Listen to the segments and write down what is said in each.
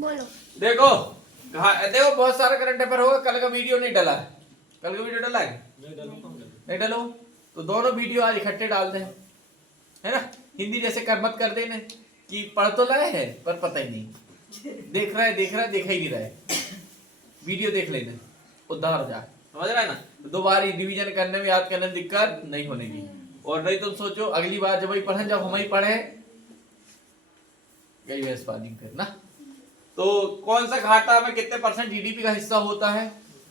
बोलो। देखो देखो बहुत सारा करंट अफेयर होगा। कल का वीडियो नहीं डला है। कल का वीडियो डला है नहीं डलो तो दोनों वीडियो आज इकट्ठे डाल दें, है ना। हिंदी जैसे कर मत कर देने कि पढ़ तो लाए है पर पता ही नहीं, देख रहा है देखा ही नहीं रहा है। वीडियो देख लेना, उद्धार हो जाए, समझ रहा है ना। तो दोबारा रिवीजन करने में याद करने में दिक्कत नहीं होने की। और नहीं तुम सोचो अगली बार जब वही पढ़े, जब हम ही पढ़े गई भैंस पानी फिर ना। तो कौन सा घाटा में कितने परसेंट जीडीपी का हिस्सा होता है,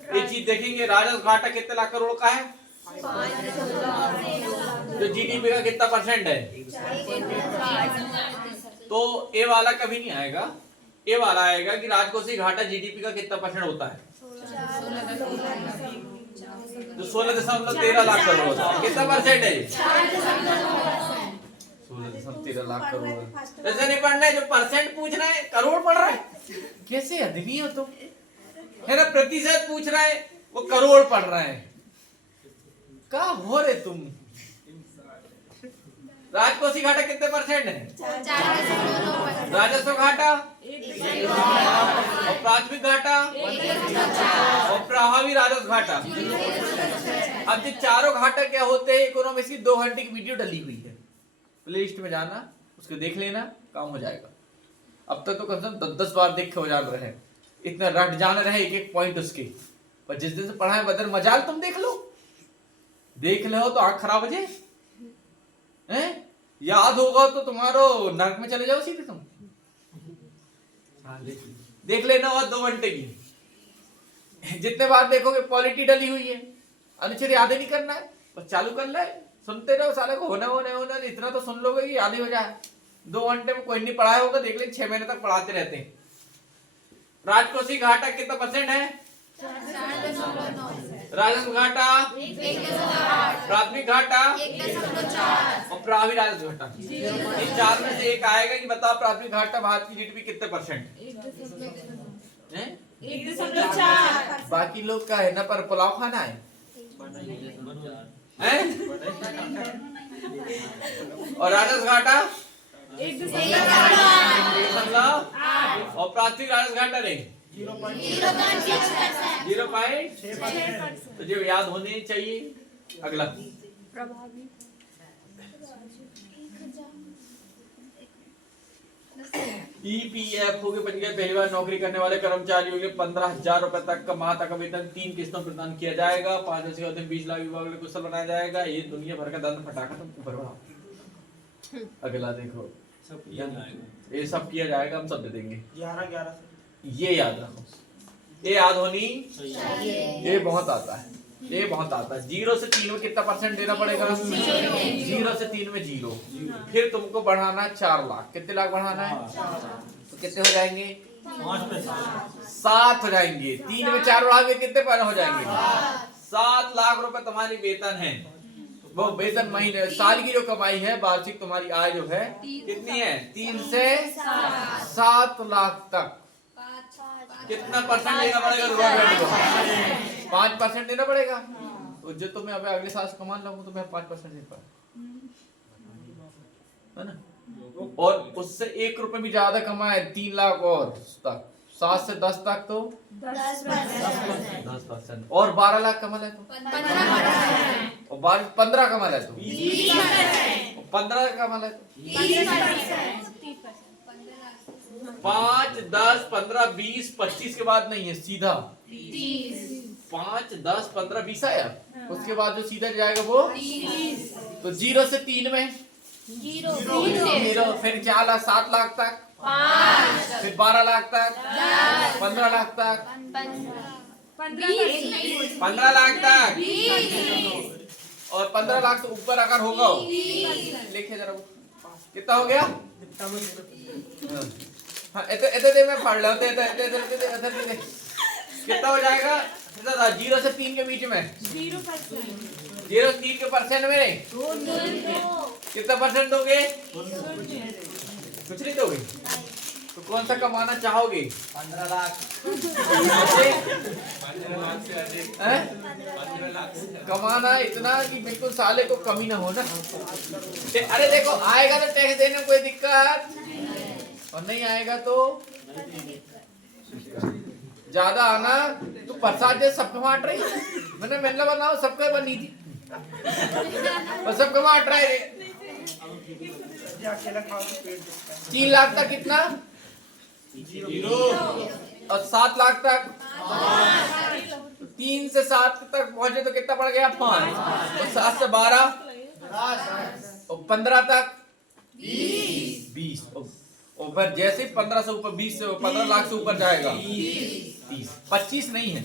ये चीज देखेंगे। राजस्व घाटा कितने लाख करोड़ का है, तो जीडीपी का कितना परसेंट है, तो ए वाला कभी नहीं आएगा। ए वाला आएगा कि राजकोषीय घाटा जीडीपी का कितना परसेंट होता है, तो 16.13 लाख करोड़ होता है। कितना परसेंट है, 16.13 लाख करोड़। ऐसे नहीं पढ़ना है, जो परसेंट पूछ रहा है करोड़ पढ़ रहा है, कैसे आदमी हो तुम, है ना। प्रतिशत पूछ रहा है वो करोड़ पढ़ रहा है, क्या हो रहे तुम। राजकोषीय घाटा कितने परसेंट है, राजस्व घाटा और प्राथमिक घाटा और प्रभावी राजस्व घाटा। अब ये चारों घाटा क्या होते हैं, इकोनॉमिक्स की 2 घंटे की वीडियो डली हुई है, प्लेलिस्ट में जाना उसको देख लेना, काम हो जाएगा। अब तक तो कम से कम 10-10 बार देख के हो जा रहे हैं, इतना रट जाना रहे एक एक पॉइंट उसके। पर जिस दिन से पढ़ाए बदल मजाल तुम देख लो तो आंख खराब हो जाए, हैं। याद होगा तो तुम्हारो नरक में चले जाओ सीधे तुम। देख लेना और 2 घंटे की जितने बार देखोगे पॉलिटी डली हुई है, अनुच्छेद याद ही नहीं करना है, बस चालू कर ले, सुनते रहो। साले को होना इतना तो सुन लोगे कि याद ही हो जाए। 2 घंटे में कोई नहीं पढ़ाया होगा, देख ले 6 महीने तक पढ़ाते रहते हैं। राजकोषीय घाटा कितना परसेंट है, राजस्व घाटा, प्राथमिक घाटा और प्रभावी राजस्व घाटा। इन 4 में से एक आएगा कि बताओ प्राथमिक घाटा भारत की जीडीपी कितने परसेंट है। 1.4। बाकी लोग का है ना, पर पुलाव खाना है, हैं? और राजस्व घाटा 1.8 और प्राथमिक राजस्व घाटा नहीं 0.6। तो जो याद होने चाहिए। अगला ईपीएफओ के पंजीयन पहली बार नौकरी करने वाले कर्मचारियों के 15,000 रुपए तक का माह तक वेतन 3 किस्तों प्रदान किया जाएगा। 5 वर्ष के अवधि 20 लाख विभाग कुशल बनाया जाएगा। ये दुनिया भर का दंड फटाका तुम ऊपर बढ़ाओ। अगला देखो, ये सब किया जाएगा, हम सब दे देंगे। 11 ये याद रखो, ये याद होनी ये बहुत आता है, ये बहुत आता है। 0 से 3 में कितना परसेंट देना पड़ेगा, 0 से 3 में 0। फिर तुमको बढ़ाना है 4 लाख। कितने लाख बढ़ाना है, तो कितने हो जाएंगे, 7 हो जाएंगे। 3 में 4 बढ़ा के कितने पैदा हो जाएंगे, 7 लाख रुपए तुम्हारी वेतन है। वो वेतन महीने साल की जो कमाई है, वार्षिक तुम्हारी आय जो है कितनी है, 3 से 7 लाख तक। कितना परसेंट देना पड़ेगा, 5% देना पड़ेगा। तो जो तुम्हें अभी अगले साल कमान लगूं तो मैं 5% दे पाऊं, है ना। और उससे 1 रुपए भी ज्यादा कमाए 3 लाख और तक, 7 से 10 तक तो 10%। और 12 लाख कमा ले तो 15%। और 15 कमा ले तो 20%। 15 कमा ले तो 5, 10, 15, 20, 25 के बाद नहीं है, सीधा 5, 10, 15, 20 आया। उसके बाद जो सीधा जाएगा वो 30। तो 0 से 3 में 0, फिर 4 लाख 7 लाख तक 5, फिर 12 लाख तक 15 लाख तक 15 लाख तक और 15 लाख से ऊपर अगर होगा, लिखे जरा वो कितना हो गया। हाँ इतने दे मैं पढ़ लेते कितना हो जाएगा, 0 से 3 के बीच में 0 से 3 के परसेंट में कितना परसेंट दोगे, कुछ नहीं दोगे। तो कौन सा कमाना चाहोगे, 15 लाख कमाना इतना कि बिल्कुल साले को कमी ना हो ना। अरे देखो आएगा तो टैक्स देने में कोई दिक्कत, और नहीं आएगा तो ज्यादा आना तू प्रसाद दे सबको बांट रही। मैंने मेला बनाओ सबको बनी थी पर सबको बांट रहा है। 3 लाख तक कितना और 7 लाख तक 3 से 7 तक पहुंचे तो कितना पड़ गया 5 और 7 से 12 और 15 तक 20 और फिर जैसे 15 से ऊपर 20 से 15 लाख से ऊपर जाएगा 30 25 नहीं है।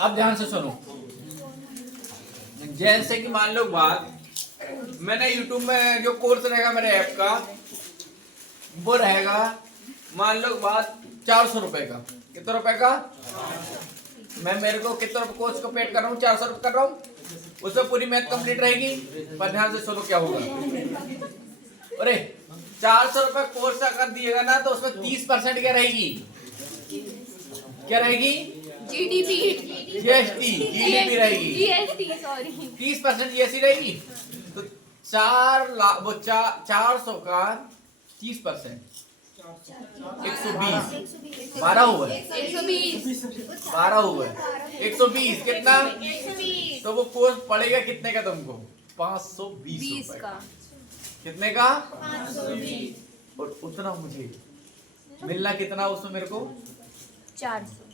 अब ध्यान से सुनो। जैसे कि मान लो बात मैंने YouTube में जो कोर्स रहेगा मेरे ऐप का वो रहेगा मान लो बात 400 रुपए का। कितने रुपए का मैं मेरे को कितने रुपए कोर्स को पेड कर रहा हूँ 400 रुपए कर रहा हूँ उसमें पूरी मैथ कंप्लीट रहेगी। पर ध्यान से सुनो क्या होगा। अरे 400 रुपए कोर्स अगर दिएगा ना तो उसमें 30% क्या रहेगी क्या रहेगी जीएसटी जीडीपी रहेगी जीएसटी सॉरी 30% जीएसटी रहेगी। तो 4 लाख वो 400 का 30% 120 12 हुआ 12 हुआ 120 कितना 120 तो वो कोर्स पड़ेगा कितने का तुमको 520 का। कितने का 520 और उतना मुझे मिलना कितना उसमें मेरे को 400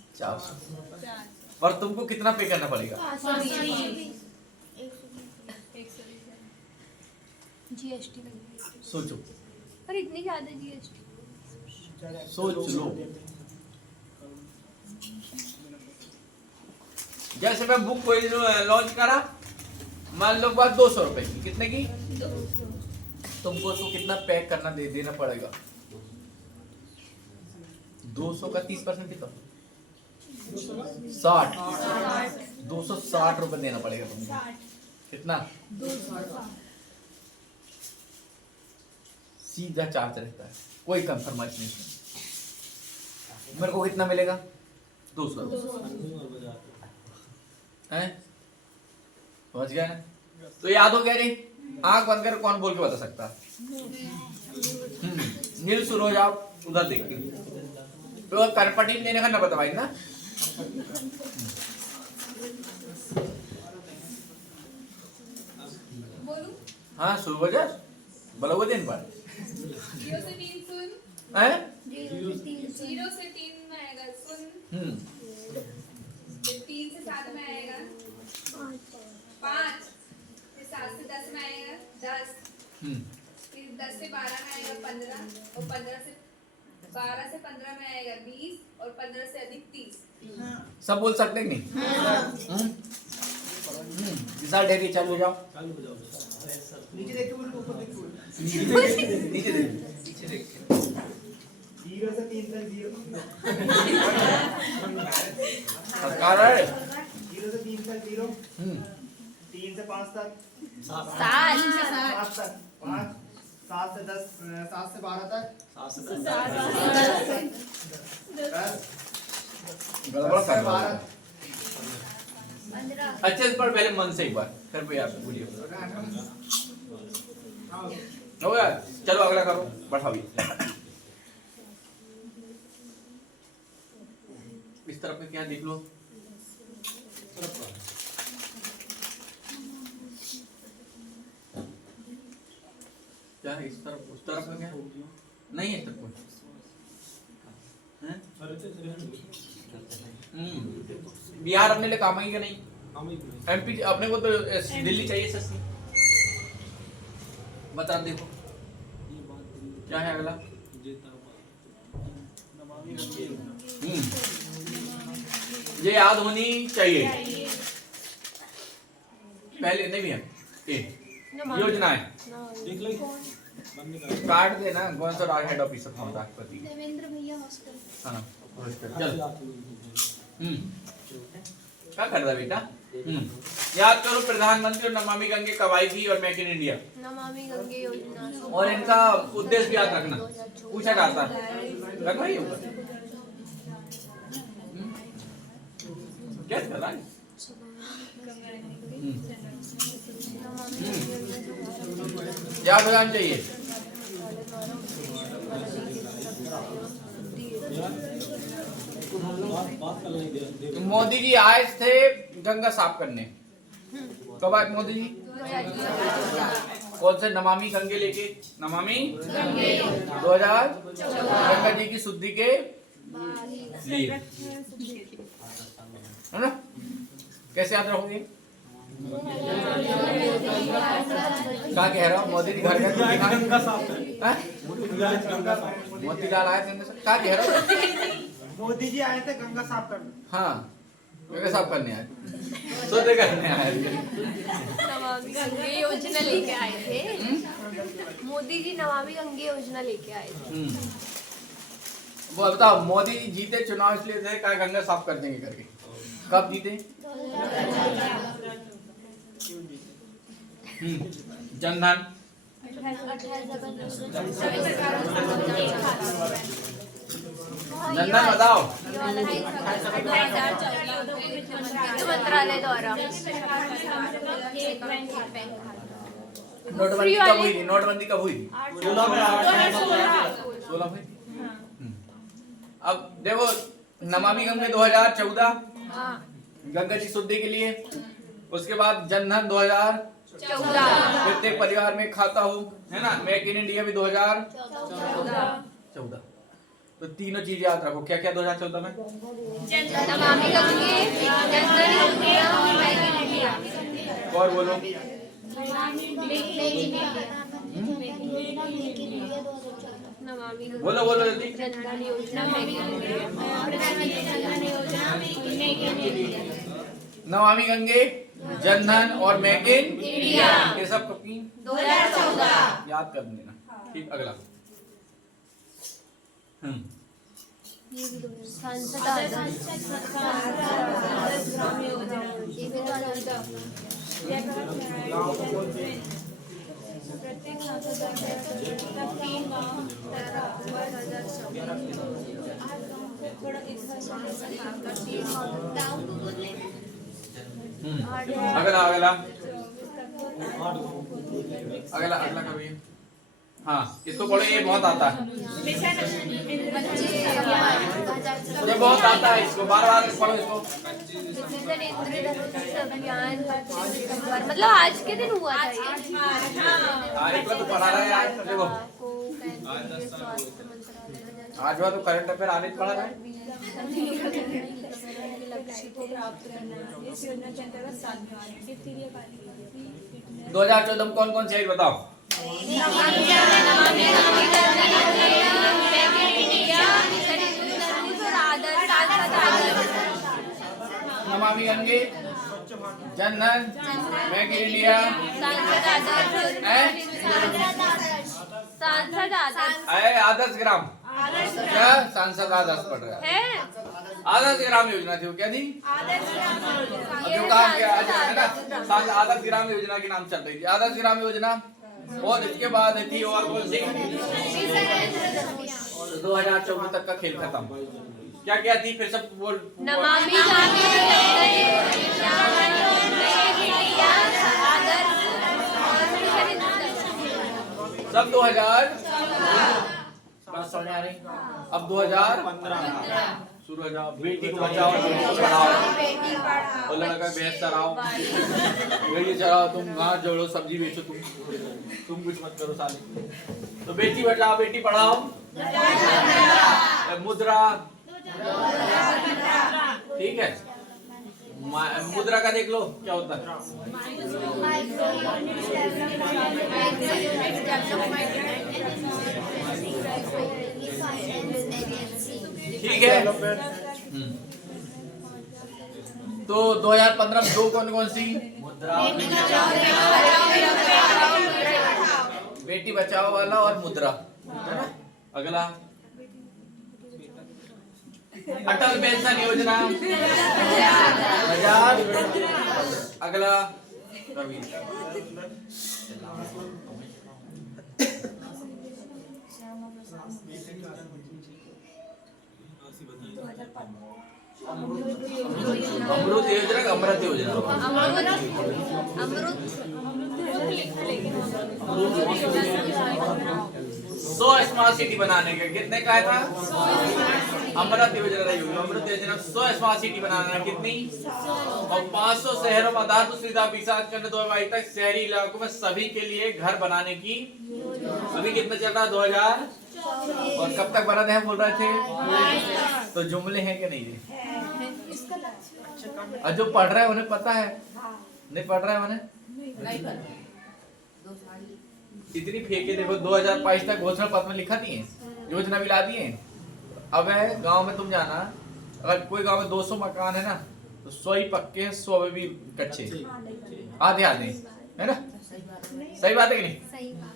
और तुमको कितना पे करना पड़ेगा जीएसटी सोचो पर इतनी ज्यादा जीएसटी सोच लो। जैसे मैं बुक कोई लॉन्च करा मान लो बात 200 रुपए की कितने की 200 तुमको उसको कितना पैक करना देना पड़ेगा 200 का 30% कितना 60 260 रुपए देना पड़ेगा तुमको। कितना सीधा चार्ज रहता है कोई कंप्रोमाइज नहीं। मेरे को कितना मिलेगा 200 हैं समझ गया ना। तो याद हो गया रे आंख बंद कर कौन बोल के बता सकता नील शुरू हो जाओ उधर देख के तो करपटी देने का ना बता भाई ना। हाँ शुरू हो जा बोलो वो दिन पर 0 से 3 सुन हैं 0 से 3 में आएगा सुन 3 से 7 में आएगा 5 फिर 7 से 10 में आएगा 10 फिर 10 से 12 में आएगा 15 और 15 से 12 से 15 में आएगा 20 और 15 से अधिक 30। सब बोल सकते नहीं विशाल डेरी चालू हो जाओ नीचे देखो ऊपर देखो नीचे देखो 0 से 3 तक 0 सरकार है 0 से 3 तक 0 3 से 5 तक 7 तक 5 7 से 10 7 से 12 तक 7 से 10 गड़बड़ कर 12 अच्छे से पढ़ पहले मन से एक बार फिर भी आप बोलिए हो गया। चलो अगला करो बढ़ाओ इस तरफ में क्या देख लो क्या है इस तरफ उस तरफ में क्या नहीं है इस तरफ बिहार अपने लिए काम आएगा नहीं एमपी अपने को तो दिल्ली चाहिए सस्ती बता देखो क्या है अगला ये याद होनी चाहिए पहले नहीं भैया योजना है कार्ड देना कौन सा हेड ऑफिसर था राष्ट्रपति देवेंद्र भैया हॉस्टल हाँ चल क्या कर रहा बेटा याद करो प्रधानमंत्री और नमामि गंगे कब आई थी और make in India Namami Gange योजना और इनका उद्देश्य भी याद रखना पूछा जाता रखो ही ऊपर क्या कर रहा है याद होना चाहिए मोदी जी आए थे गंगा साफ करने। कब आए मोदी जी? कौन से नमामि गंगे लेके? नमामि 2000 गंगा जी की शुद्धि के लिए, है ना? कैसे याद रखोगे? क्या कह रहा हूँ? मोदी जी घर में मोतीलाल आए थे, क्या कह रहा हूँ? मोदी जी आए थे गंगा साफ करने। हाँ, गंगा साफ करने आए, शुद्ध करने आए थे। नमामि गंगे योजना लेके आए थे। मोदी जी नमामि गंगे योजना लेके आए थे। वो बताओ, मोदी जी जीते चुनाव इसलिए थे क्या गंगा साफ कर देंगे करके? कब जीते? जनधन जनधन बताओ। मंत्रालय द्वारा नोटबंदी कब हुई थी? नोटबंदी कब हुई थी? 16 में। अब देखो, नमामि गंगे 2014 गंगा जी शुद्धि के लिए, उसके बाद जनधन 2014 प्रत्येक परिवार में खाता हो, है ना? मेक इन इंडिया भी 2014। तो तीनों चीज याद रखो। क्या क्या 2014 में? नमामि गंगे, जनधन योजना और मेक इन इंडिया। और बोलो। नमामि बोलो बोलो जल्दी। जनधन योजना, make in India. Namami Gange, Jan Dhan और मेक इन इंडिया, ये सब कब की? 2014। याद कर देना। ठीक, अगला। सांसद आदर्श ग्राम योजना, ये भी 2014। प्रत्येक सांसद अगला अगला अगला अगला कभी। हाँ, इसको पढ़ो, ये बहुत आता है, ये बहुत आता है, इसको बार बार पढ़ो इसको। मतलब आज के दिन हुआ था ये। एक बार तो पढ़ा रहा है यार, देखो आज हुआ तो करंट अफेयर आने पढ़ा रहा है। लक्ष्य को प्राप्त करना इस योजना के अंतर्गत साधने वाले 2014 में कौन कौन से आई बताओ? Namami Gange, Jandhan, make in India, Adarsh Gram. क्या सांसद आदर्श पढ़ रहा है? आदर्श ग्राम योजना थी वो, क्या थी? जो काम किया है ना, आदर्श ग्राम योजना के नाम चल रही थी, आदर्श ग्राम योजना। और इसके बाद थी और कौन सी? 2014 तक का खेल खत्म। क्या क्या थी फिर सब बोल? नमामि गंगे, सब 2000 बात समझ आ रही? अब 2015 शुरू हो जाओ। बेटी को बचाओ, बेटी को पढ़ाओ, और लड़का भैंस चराओ, भेड़ी चराओ, तुम घास जोड़ो, सब्जी बेचो, तुम कुछ मत करो साले। तो बेटी बचाओ, बेटी पढ़ाओ, मुद्रा, ठीक है? मुद्रा का देख लो क्या होता है। ठीक है। तो 2015 में दो कौन कौन सी? मुद्रा, बेटी बचाओ वाला और मुद्रा, है ना? अगला अटल पेंशन योजना 1000। अगला रवि। अमृत योजना का अमृत योजना, 100 स्मार्ट सिटी बनाने के। कितने का था? अमृत योजना रही होगी। अमृत योजना 100 स्मार्ट सिटी बनाना है। कितनी? और 500 शहरों में आधारभूत सुविधा विकास करने 2022 तक शहरी इलाकों में सभी के लिए घर बनाने की। अभी कितना चल रहा है? 2000। और कब तक बना है बोल रहे थे? तो जुमले हैं कि नहीं है? और जो पढ़ रहे हैं उन्हें पता है, नहीं पढ़ रहे हैं उन्हें इतनी फेंके। देखो 2022 तक घोषणा पत्र में लिखा दिए, योजना भी ला दिए। अब है गांव में तुम जाना, अगर कोई गांव में 200 मकान है ना, तो 100 ही पक्के हैं, 100 भी कच्चे, आधे आधे, है ना? सही बात है कि नहीं? सही बात।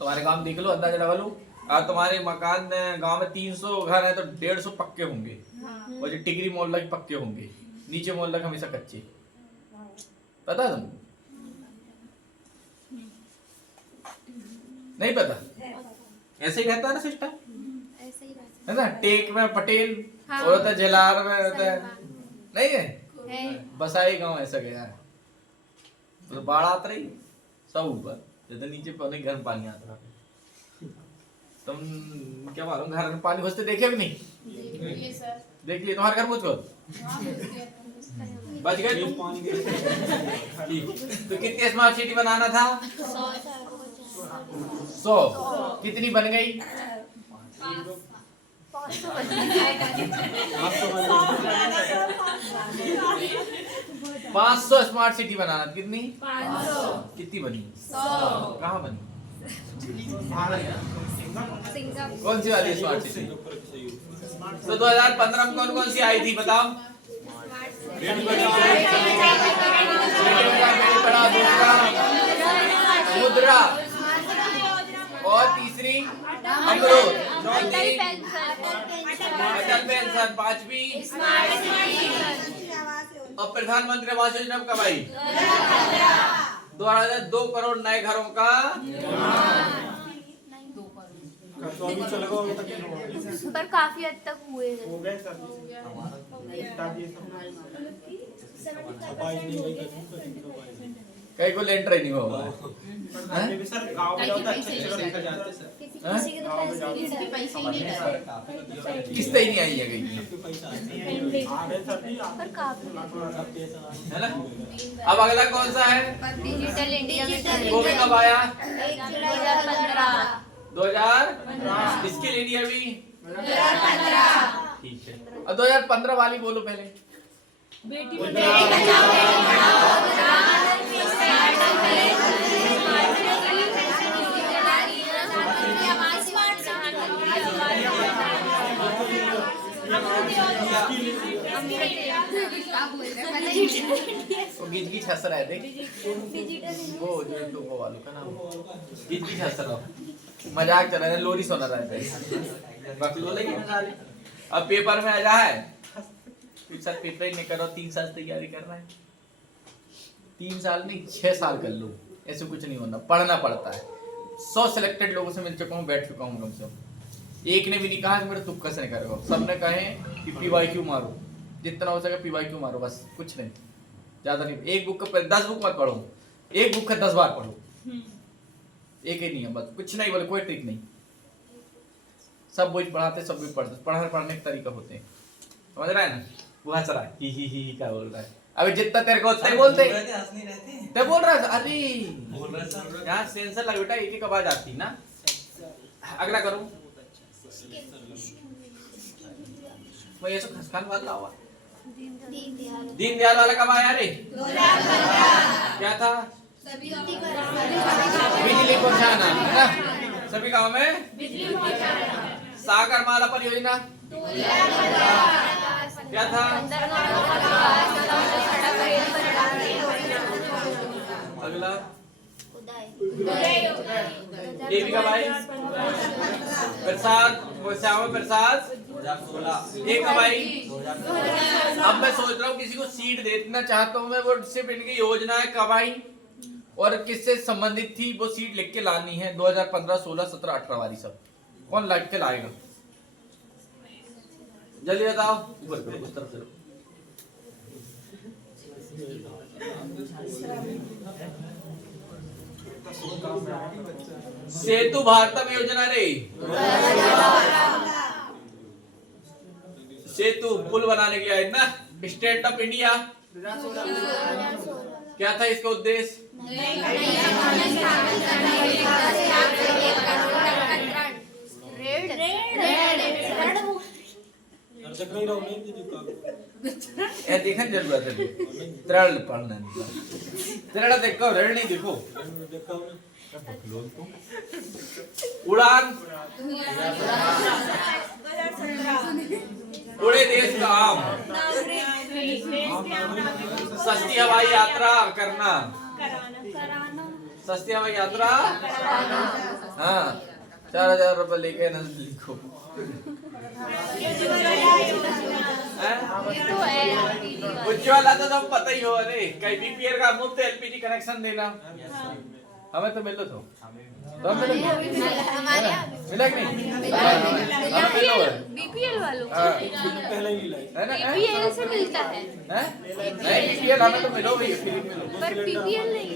तुम्हारे गांव में देख लो, अंदाजा लगा लो। और तुम्हारे मकान गांव में 300 घर है तो 150 पक्के होंगे, और जो टिगरी मोहल्ला के पक्के होंगे, नीचे मोहल्ला के हमेशा कच्चे। पता है तुमको? नहीं पता? ऐसे ही रहता है ना सिस्टम, ऐसे ही रहता है ना? टेक में पटेल हाँ। और होता है, जेलार में होता है, सही बात। नहीं है? है। बसाई गांव ऐसा गया है, तो बाढ़ आता रही सब ऊपर, जैसे नीचे पानी, घर में पानी आता रहा। तुम क्या मालूम घर में पानी घुसते देखे भी नहीं? देख लिए तुम्हारे घर मुझको बच गए तुम। ठीक। तो कितनी स्मार्ट सिटी बनाना था? 100। कितनी बन गई? 500 स्मार्ट सिटी बनाना। कितनी? 500। कितनी बनी? 100। कहाँ बनी? सिंगापुर। कौन सी वाली स्मार्ट सिटी? तो 2015 में कौन कौन सी आई थी बताओ? बेटी पढ़ाओ, दूसरा मुद्रा, और तीसरी अमृत, चौथी अटल पेंशन, पांचवी और प्रधानमंत्री आवास योजना कब आई? 2 करोड़ नए घरों का। पर काफी हद तक हुए हैं। हो गए सर। कई को लेंटर ही नहीं हुआ है। ये भी सर गांव में होता है, अच्छे से देखा जाता है सर। किसी के तो पैसे ही नहीं है। किस्तें ही नहीं आई है कहीं, आ रहे सर जी, आप पर काफी है ना? अब अगला कौन सा है? डिजिटल इंडिया में वो भी कब आया? 2015। 2000। स्किल इंडिया भी 2015। ठीक है, अब 2015 वाली बोलो पहले। वो गिज हंस रहा है, देख वो जो वो वालों का नाम गिज हंस रहा, मजाक चला रहा है, लोरी सुना रहा है बकलोले की निकाले। अब पेपर में आ जाए फिर सर पेपर ही नहीं करो, 3 साल तैयारी कर रहा है। 3 साल नहीं 6 साल कर लो, ऐसे कुछ नहीं होना, पढ़ना पड़ता है। 100 सिलेक्टेड लोगों से मिल चुका हूँ, बैठ चुका हूँ कम से कम। एक ने भी नहीं कहा कि मेरे तुक्का से नहीं करेगा, सबने कहे कि PYQ मारो, जितना हो सके PYQ मारो, बस कुछ नहीं, ज्यादा नहीं। एक बुक का 10 बुक मत पढ़ो, एक बुक का 10 बार पढ़ो, एक ही नहीं है, बस कुछ नहीं बोले, कोई ट्रिक नहीं। सब वही पढ़ाते, सब वही पढ़ते, पढ़ने के तरीका होते हैं, समझ रहा है ना? वो हंस रहा है, ही क्या बोल रहा है। अबे जितना तेरे को उतना ही बोलते तो बोल रहा है। अरे यहाँ सेंसर लगा बेटा, एक आवाज आती ना। अगला करो, मैं ये सब खसखान वाला हुआ। दीनदयाल वाला कब आया रे? क्या था? बिजली पहुंचाना, है ना? सभी गांव में बिजली पहुंचाना। सागर माला परियोजना क्या था? अगला ये भी कब आई? प्रसाद श्यामा प्रसाद ये कब आई? अब मैं सोच रहा हूँ किसी को सीट देना चाहता हूँ मैं, वो सिर्फ इनकी योजना है कब आई और किससे संबंधित थी, वो सीट लिख के लानी है। 2015, 16, 17, 18 वाली सब कौन लिख के लाएगा? जल्दी बताओ। ऊपर करो, उस तरफ से। सेतु भारतम योजना रे, सेतु पुल बनाने के लिए आए ना। स्टेट ऑफ इंडिया क्या था इसका उद्देश्य? ये देखने जरूरत है त्रण पढ़ना त्रण देखो ऋण नहीं देखो। उड़ान उड़े देश का आम। सस्ती हवाई यात्रा करना, सस्ती हवाई यात्रा हाँ 4000 रुपए लेके न लिखो। उज्ज्वला तो तुम पता ही हो। अरे कई बीपीएल का मुफ्त एलपीजी कनेक्शन देना हमें तो मिलो तो मिला कि नहीं? बीपीएल वालों पहले ही लाई है ना? बीपीएल से मिलता है नहीं बीपीएल हमें तो मिलो भैया फ्री मिलो। पर बीपीएल नहीं।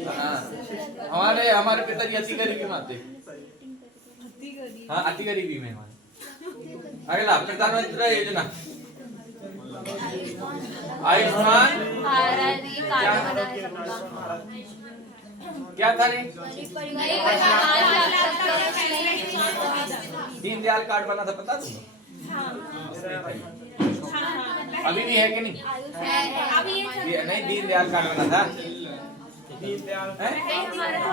हाँ हमारे पिताजी अति गरीबी में आते। हाँ अति गरीबी में हमारे। अगला प्रधानमंत्री योजना आयुष्मान भारत ये कार्ड बना है सबका। क्या था रे? दीनदयाल कार्ड बना था पता तुम्हें? अभी भी है कि नहीं? नहीं दीनदयाल कार्ड बना था। हमारा तो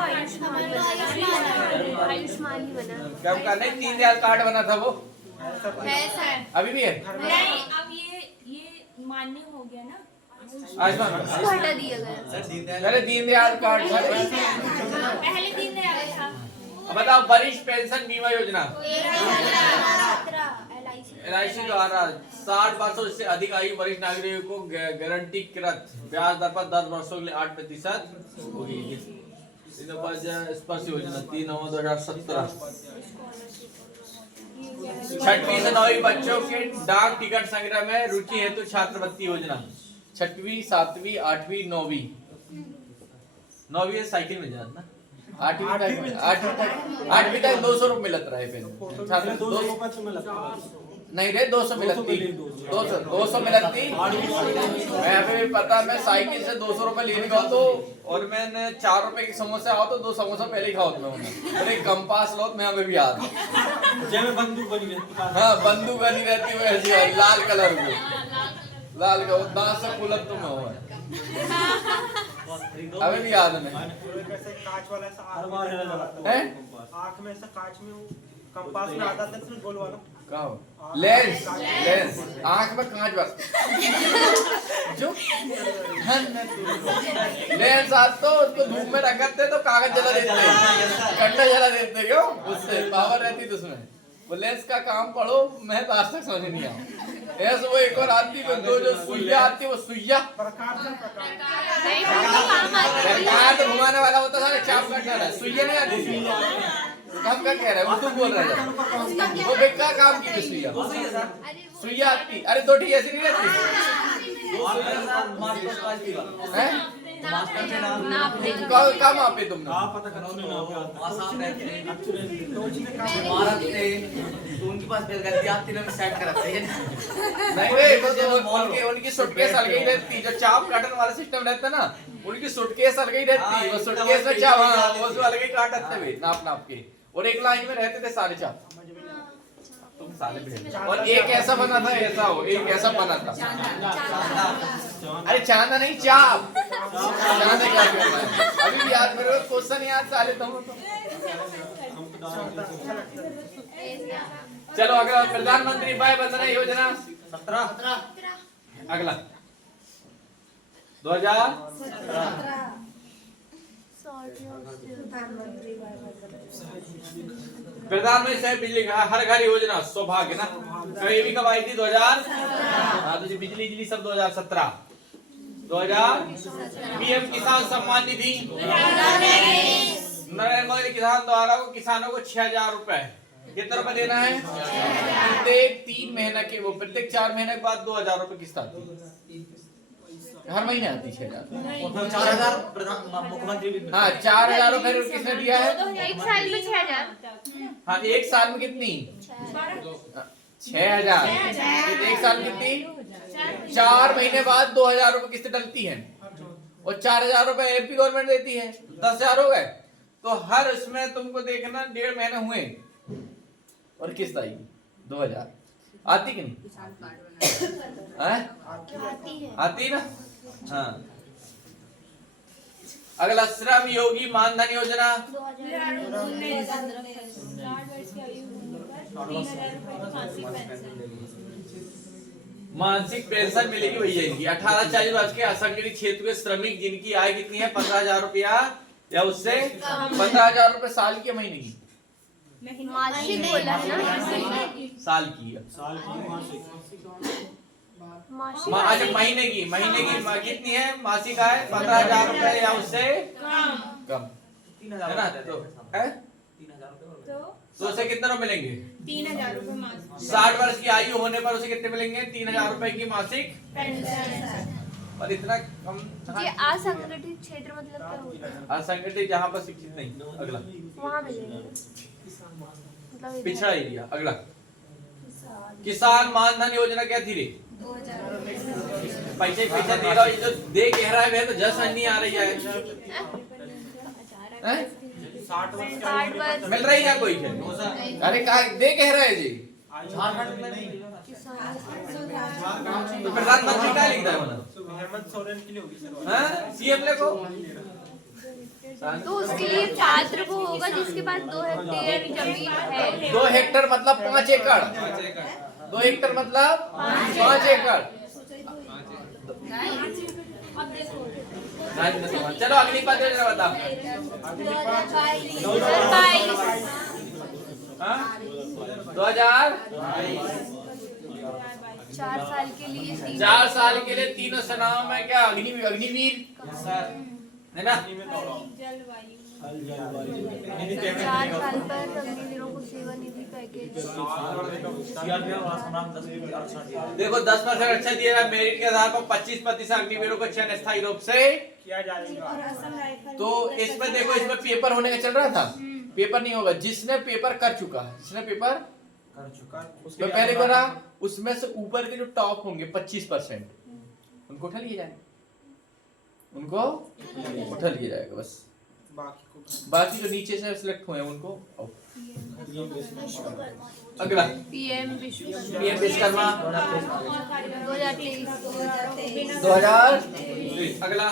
आयुष्मान ही बना। क्या का नहीं दीनदयाल कार्ड बना था वो? अभी भी है? नहीं अब ये मान्य हो गया ना। आयुष्मान उसको हटा दिया गया। अरे दीनदयाल कार्ड था। पहले दिन में आया था। बताओ वरिष्ठ पेंशन बीमा योजना LIC द्वारा 60 वर्षों से अधिक आयु वरिष्ठ नागरिकों को गारंटी कृत ब्याज दर पर 10 वर्षों के लिए 8% होगी। स्पर्श योजना 3 नवंबर 2017। 6वीं से 9वीं बच्चों के डाक टिकट संग्रह में रुचि हेतु छात्रवृत्ति योजना 6वीं 7वीं 8वीं 9वीं 9वीं साइकिल में जाना 8वीं तक 200 रुपए मिलत रहे पेन छात्र 200 रुपए में लगता नहीं रे 200 मिलती 200 मिलती। मैं अभी भी पता मैं साइकिल से 200 रुपए लेने गया तो और मैंने 4 रुपए की समोसा आओ तो 2 समोसा पहले ही खाओ मैं अरे कंपास लो मैं अभी भी याद जय में बंदूक बनी रहती। हाँ बंदूक बनी रहती है ऐसी वाली लाल कलर में लाल का दांत से पुलक तुम हो अभी भी याद है। कांच वाला ऐसा हर बार है आँख में ऐसा कांच में वो कंपास में आता था इसमें गोल वाला लेंस लेंस आंख में कांच बस जो लेंस आज तो उसको धूप में रखते तो कागज जला देते कंडा जला देते क्यों उससे पावर रहती तो उसमें वो लेंस का काम पढ़ो मैं तो आज तक समझ नहीं आया। ऐसे वो एक और आती है दो जो सुइया आती है वो सुइया प्रकार तो घुमाने वाला होता था चाप काटने वाला सुइया नहीं आती हम क्या कह रहे हैं उर्दू बोल रहे थे वो बेकार काम की सुइया सुइया आती अरे दो ठीक ऐसी नहीं रहती हैं कहाँ मापे तुमने पता कर उनके पास बैलगाड़ी आती है सेट कराते हैं नहीं रे उनकी सूटकेस अलग ही रहती जो चाप काटने वाला सिस्टम रहता ना उनकी सूटकेस अलग ही रहती वो सूटकेस में चाप वो अलग ही काटते हुए नाप नाप के और एक लाइन में रहते थे सारे चाप तुम साले भी और एक ऐसा बना था ऐसा हो एक ऐसा बना था अरे चांदा नहीं चाप चांदा क्या करना है अभी भी याद मेरे को क्वेश्चन याद साले तुम चलो अगला प्रधानमंत्री वय वंदना योजना 17 अगला 2017 प्रधानमंत्री से बिजली हर घर योजना सौभाग्य ना कभी भी कब आई थी 2000 हाँ तो बिजली बिजली सब 2017 पीएम किसान सम्मान निधि नरेंद्र मोदी किसान द्वारा को किसानों को 6000 रुपए कितना रुपए देना है प्रत्येक 3 महीने के वो प्रत्येक 4 महीने के बाद 2000 रुपए किस्त आती है हर महीने आती 6,000। 4,000 मुख्यमंत्री भी हाँ 4,000 रुपए किसने दिया है? एक साल में 6,000। हाँ एक साल में कितनी? 6,000। एक साल में कितनी? 4 महीने बाद 2,000 रुपए किस्त डलती है और 4,000 रुपए एमपी गवर्नमेंट देती है, 10,000 हो गए। तो हर उसमें तुमको देखना 1.5 महीने हुए और किस्त आई 2,000। आती कि नहीं? आती ना? हाँ। अगला श्रम योगी मानधन योजना। 60 वर्ष की आयु होने पर 3,000 रुपए की मासिक पेंशन। मासिक पेंशन मिलेगी भैया इनकी 18-40 वर्ष के असंगठित क्षेत्र के श्रमिक जिनकी आय कितनी है 15,000 रुपया या उससे 15,000 रुपए साल की, महीने की? मासिक बोला है ना? साल की है। मासिक अच्छा महीने की कितनी है मासिक आय? 15,000 रुपए या उससे कम, है ना? तो है तो उसे कितने रुपए मिलेंगे? 3,000 रुपए मासिक 60 वर्ष की आयु होने पर उसे कितने मिलेंगे? 3,000 रुपए की मासिक पेंशन। और इतना कम। ये असंगठित क्षेत्र मतलब क्या होता है? असंगठित जहाँ पर शिक्षित नहीं। अगला वहाँ मिलेगा मतलब पिछड़ा एरिया। अगला किसान मानधन योजना क्या थी रे? पैसे पैसा दे रहा, ये जो दे कह रहा है वह तो जस नहीं आ रही है। 60 वर्ष की 60 वर्ष मिल रही है कोई? अरे कहा दे कह रहा है जी। झारखंड में तो प्रधानमंत्री क्या लिखता है मतलब? हेमंत सोरेन के लिए होगी सर। हाँ सीएम ले को तो उसके लिए पात्र वो होगा जिसके पास 2 हेक्टेयर जमीन है। 2 हेक्टर मतलब 5 एकड़। 2 हेक्टर मतलब 5 एकड़। अब देखो चलो अगली बात जरा बताओ। 2022 4 साल के लिए 4 साल के लिए तीनों सेनाओं में क्या अग्निवीर है ना? जलवायु 4 साल पर अग्निवीरों को सेवानिधि पैकेज। देखो 10% अच्छा दिया है। मेरिट के आधार पर 25% अग्निवीरों को चयन स्थायी रूप से किया जाएगा। तो इसमें देखो इसमें पेपर होने का चल रहा था, पेपर नहीं होगा। जिसने पेपर कर चुका है, जिसने पेपर कर चुका तो पहले करा उसमें से ऊपर के जो टॉप होंगे 25% उनको उठा लिया जाएगा, उनको उठा लिया जाएगा बस। बाकी जो नीचे से सिलेक्ट हुए हैं उनको अगला पीएम विश्वकर्मा 2023 अगला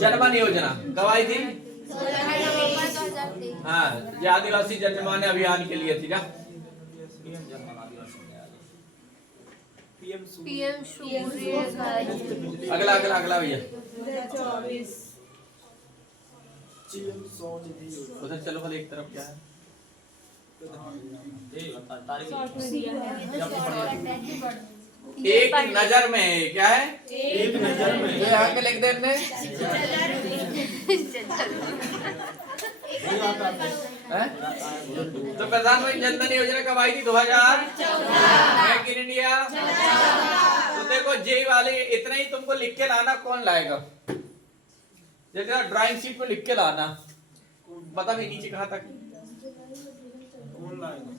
जनमन योजना कब आई थी? 2023 हाँ ये आदिवासी जनगणना अभियान के लिए थी ना। पीएम सूर्य अगला अगला अगला भैया 2024 उधर चलो भले एक तरफ क्या है? शॉर्ट में दिया है। एक नजर में क्या है? एक नजर में जो यहाँ के लिख दे ने तो प्रधानमंत्री जनधन योजना कब आई थी? 2014 मेक इन इंडिया। तो देखो जे वाले इतना ही तुमको लिख के लाना, कौन लाएगा? जैसे ड्राइंग शीट पे लिख के लाना, पता नहीं नीचे कहाँ तक। कौन लाएगा?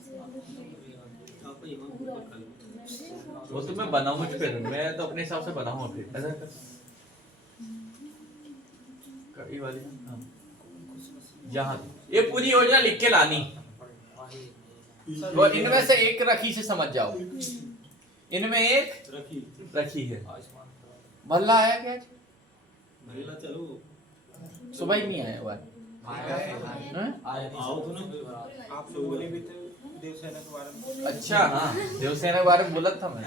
वो तो मैं बनाऊं फिर, मैं तो अपने हिसाब से बनाऊंगा फिर। ऐसा कड़ी वाली हाँ। यहाँ ये पूरी योजना लिख के लानी और इनमें से एक रखी से समझ जाओ। इनमें एक रखी है। भल्ला आया क्या? सुबह ही नहीं आया हुआ। आप लोग बोले भी थे देवसेना के बारे में। अच्छा हाँ देवसेना के बारे में बोला था मैं।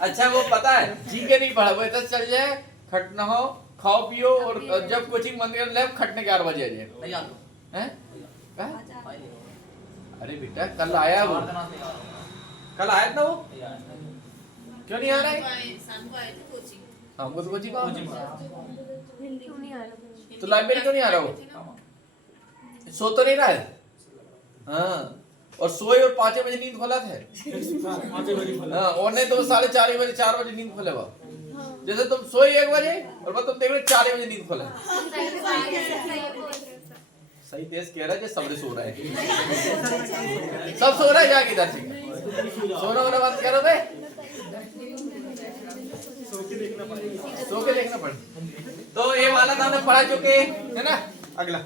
अच्छा वो पता है जी के नहीं पढ़ा, वो इतना चल जाए खट न हो, खाओ पियो और जब कोचिंग बंद कर ले खटने 11 बजे आ जाए। हैं? अरे बेटा कल आया वो, कल आया था वो, क्यों नहीं आ रहा है? हमको तो कोचिंग क्यों नहीं आ रहा? तो लाइब्रेरी क्यों नहीं आ रहा वो? सो तो नहीं रहा है? हाँ और सोए और 5 बजे नींद खोला थे। हाँ, और नहीं तो 4:30 बजे 4 बजे नींद खोले बा। जैसे तुम सोए 1 बजे और तुम देख रहे 4 बजे नींद खोले। सही देश कह रहा है, सब सो रहा है। सब सो रहा है, जाके इधर से सोना वोना बंद करो बे, सो के देखना पड़े। तो ये वाला नाम पढ़ा चुके है ना। अगला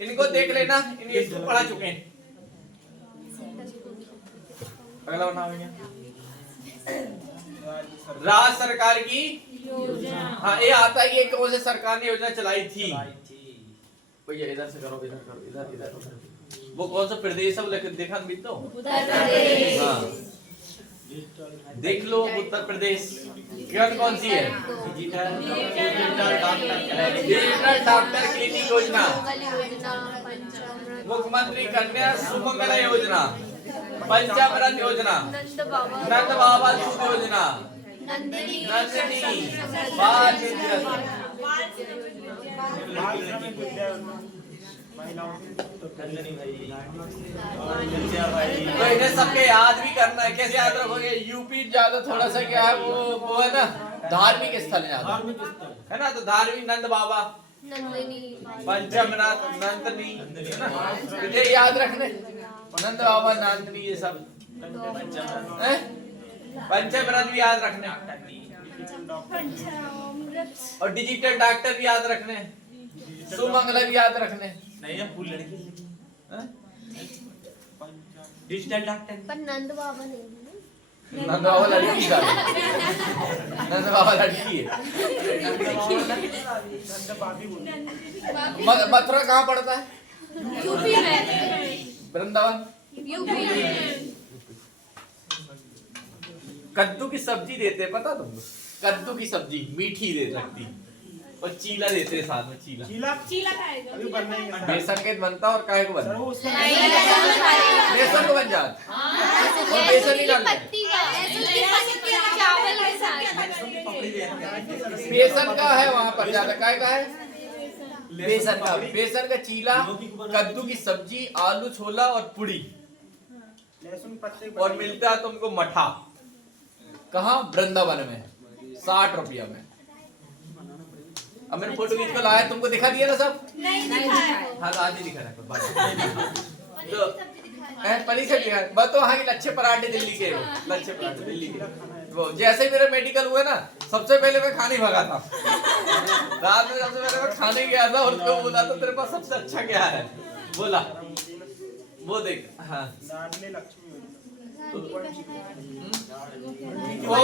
इनको देख लेना, इनको इसको पढ़ा चुके हैं। अगला नाम है राज्य सरकार की योजना। हाँ, ये आता है कि कौन से सरकार ने योजना चलाई थी। भैया इधर से करो, इधर करो, इधर इधर। वो कौन सा प्रदेश है, वो देखा भी तो हाँ, देख लो उत्तर प्रदेश। कौन सी है? डिजिटल डॉक्टर क्लिनिक योजना, मुख्यमंत्री कन्या सुमंगला योजना, पंचामृत योजना, नंद बाबा दूध योजना, नंदिनी बाल विद्या। तो इन्हें सबके याद भी करना है। कैसे याद रखोगे? यूपी ज्यादा थोड़ा सा क्या है, वो है ना धार्मिक स्थल है ना। तो धार्मिक नंद बाबा, पंचामृत, नंदिनी है ना, ये याद रखने। नंद बाबा, नंदिनी, ये सब पंचामृत भी याद रखने, और डिजिटल डॉक्टर भी याद रखने, सुमंगला भी याद रखने। नहीं है फूल लड़की डिजिटल डॉक्टर पर नंद बाबा नहीं है। नंद बाबा लड़की का, नंद बाबा लड़की है। मथुरा कहाँ पड़ता है? यूपी में। वृंदावन यूपी में। कद्दू की सब्जी देते हैं, पता तुमको? कद्दू की सब्जी मीठी दे सकती, और चीला देते हैं साथ में। चीला खाएगा। बेसन के बनता और काहे को बनता? बेसन को बन जाता और बेसन ही डालते। बेसन का है वहाँ पर ज्यादा, काहे का है? बेसन का। बेसन का चीला, कद्दू की सब्जी, आलू छोला और पुड़ी, और मिलता है तुमको मठा। कहाँ? वृंदावन में 60 रुपया में। अब मैंने फोटो खींच कर लाया, तुमको दिखा दिया ना सब? नहीं दिखाया। हाँ, आज ही दिखा रहा तो पनीर से दिखा। बस तो वहाँ के लच्छे पराठे दिल्ली के, लच्छे पराठे दिल्ली के। वो जैसे ही मेरा मेडिकल हुआ ना, सबसे पहले मैं खाने भगा था। रात में सबसे पहले मैं खाने गया था, और उसको बोला तो तेरे पास सबसे अच्छा क्या है? बोला वो देख। हाँ, वो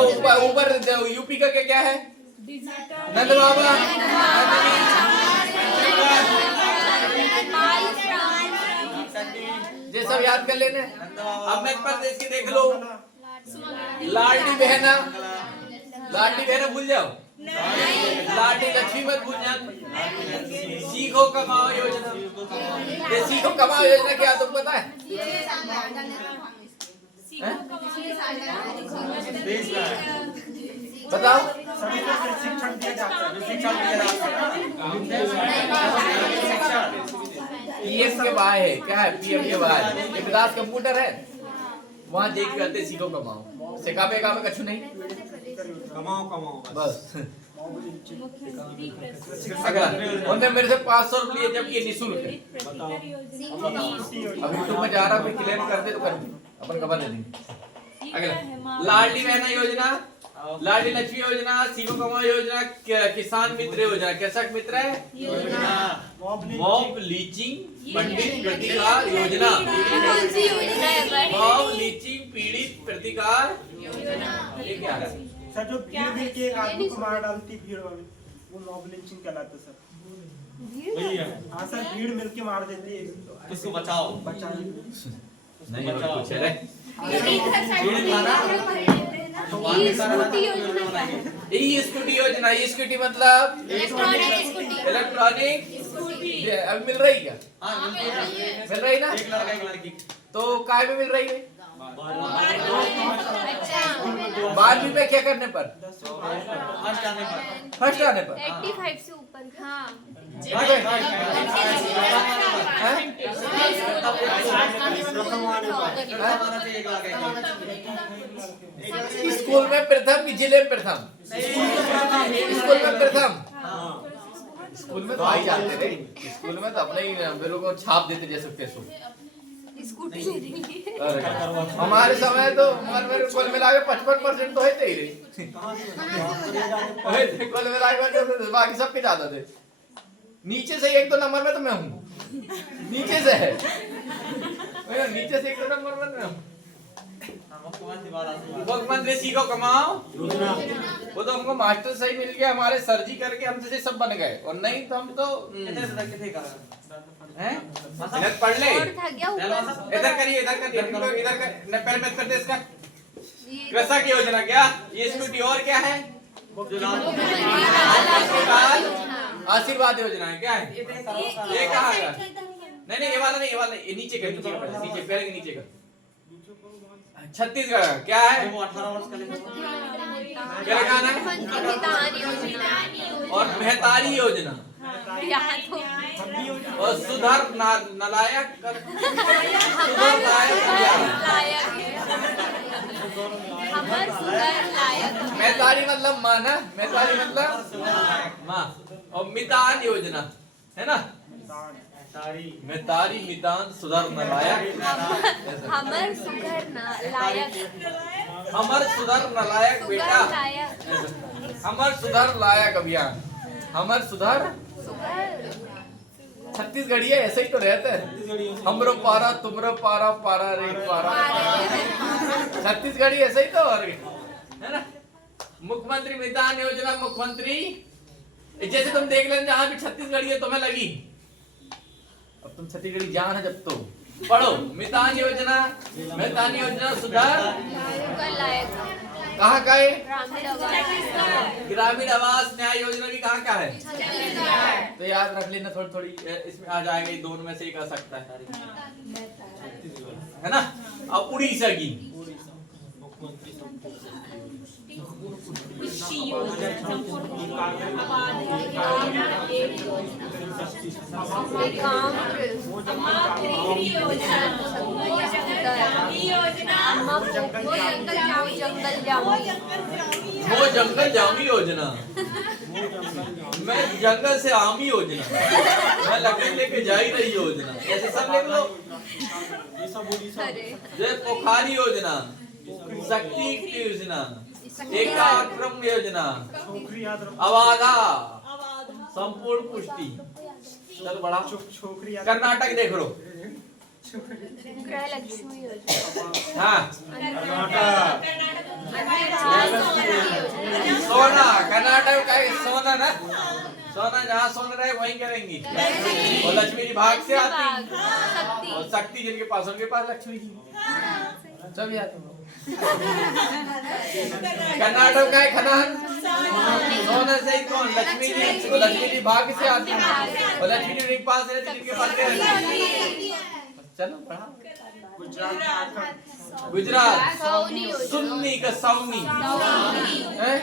ऊपर यूपी का क्या है? नंद बाबा, ये सब याद कर लेने। अब मध्य प्रदेश की देख लो, लाडली बहना, लाडली बहना भूल जाओ, लाडली लक्ष्मी मत भूल जाओ। सीखो कमाओ योजना, ये सीखो कमाओ योजना क्या तुमको पता है? बताओ। शिक्षण दिया जाता है। पीएम के बाय है, क्या है पीएम के बाय? ये विकास कंप्यूटर है, वहाँ देख करते सीखो कमाओ। सिखावे का में कछु नहीं, कमाओ बस। अगला उन्होंने मेरे से 500 रुपये लिए, जब ये निःशुल्क है। अब यूट्यूब में जा रहा हूँ, क्लेम कर दे तो कर दे, अपन खबर ले लेंगे। अगला लाडली बहना योजना, लाडली लक्ष्मी योजना, सीखो कमाओ योजना, किसान मित्र योजना। कृषक मित्र मॉब लीचिंग पंडित प्रतिकार योजना, मॉब लीचिंग पीड़ित प्रतिकार योजना। ये क्या है सर? जो भीड़ मिल के एक आदमी को मार डालती भीड़ वाली, वो मॉब लिंचिंग कहलाता सर। हाँ सर, भीड़ मिल के मार देती है किसको बचाओ नहीं कुछ है ई स्कूटी योजना। ई स्कूटी मतलब इलेक्ट्रॉनिक अब मिल रही क्या? मिल रही ना? एक लड़का एक लड़की तो काय में मिल रही है? 12वीं में क्या करने पर? फर्स्ट आने पर 85 से ऊपर। हाँ, कमाने का कमाना चाहिए 1 लाख स्कूल में प्रथम कि जिले में प्रथम? स्कूल में प्रथम। स्कूल में तो आ ही जाते थे, स्कूल में तो अपने ही मेरे को छाप देते जैसे कैसे। स्कूटी ले लेंगे। हमारे समय तो मेरे कुल मिला के 55% तो है थे ही रे। कुल मिला के बाकी सबके ज्यादा थे। नीचे से 1-2 नंबर में तो मैं हूँ, नीचे से है, नीचे से 1-2 नंबर में मैं हूँ। मुख्यमंत्री सीखो कमाओ, वो तो हमको मास्टर सही मिल गया, हमारे सर जी करके हमसे सब बन गए, और नहीं तो हम तो इधर पढ़ ले, और था क्या ऊपर? इधर करिए, इधर कर, पैर में कर दे इसका। कृषक की योजना क्या ये स्कूटी और क्या है? आशीर्वाद योजना है क्या है? ये कहाँ है? नहीं ये वाला नहीं, ये वाला ये नीचे कर, नीचे पैर के नीचे कर। छत्तीसगढ़ क्या है? 18 वर्ष का क्या लगाना है? और मेहतारी योजना और सुधर नलायक मेहतारी मतलब माँ ना, मेहतारी मतलब माँ। और मितान योजना है ना, मेहतारी मितान सुधर नलायक, हमर सुधर लायक, हमर सुधर नलायक बेटा, हमर सुधर लायक अभियान, हमर सुधर। छत्तीसगढ़ी है ऐसे ही तो रहते हैं, हमरो पारा तुमरो पारा, पारा रे पारा, छत्तीसगढ़ी ऐसे ही तो और है ना। मुख्यमंत्री मितान योजना, मुख्यमंत्री जैसे तुम देख लेना जहाँ भी छत्तीसगढ़ी है तुम्हें लगी, अब तुम छत्तीसगढ़ी जान है जब तो पढ़ो। मितान योजना, मितान योजना सुधार कहाँ का है? ग्रामीण आवास न्याय योजना भी कहाँ का है? तो याद रख लेना, थोड़ी थोड़ी इसमें आ जाएगा, ये दोनों में से एक आ सकता है ना। अब उड़ीसा की वो जंगल जामी योजना, मैं जंगल से आमी योजना, मैं लकड़ी लेके जा ही रही योजना, ऐसे सब लिख लो। जय पोखारी योजना, शक्ति योजना, एकाक्रम योजना, अवाधा संपूर्ण पुष्टि। चल बड़ा कर्नाटक देख लो, गृहलक्ष्मी योजना, हाँ सोना, कर्नाटक का सोना ना, सोना जहाँ सोना रहे वहीं करेंगी। और लक्ष्मी जी भाग से आती, और शक्ति जिनके पास उनके पास लक्ष्मी जी सब याद। कर्नाटक का है खनन, सोना से ही कौन? लक्ष्मी जी, और लक्ष्मी जी भाग से आती, और लक्ष्मी जी जिनके पास रहती जिनके पास रहती। चलो पढ़ा। गुजरात सुन्नी का सावनी है,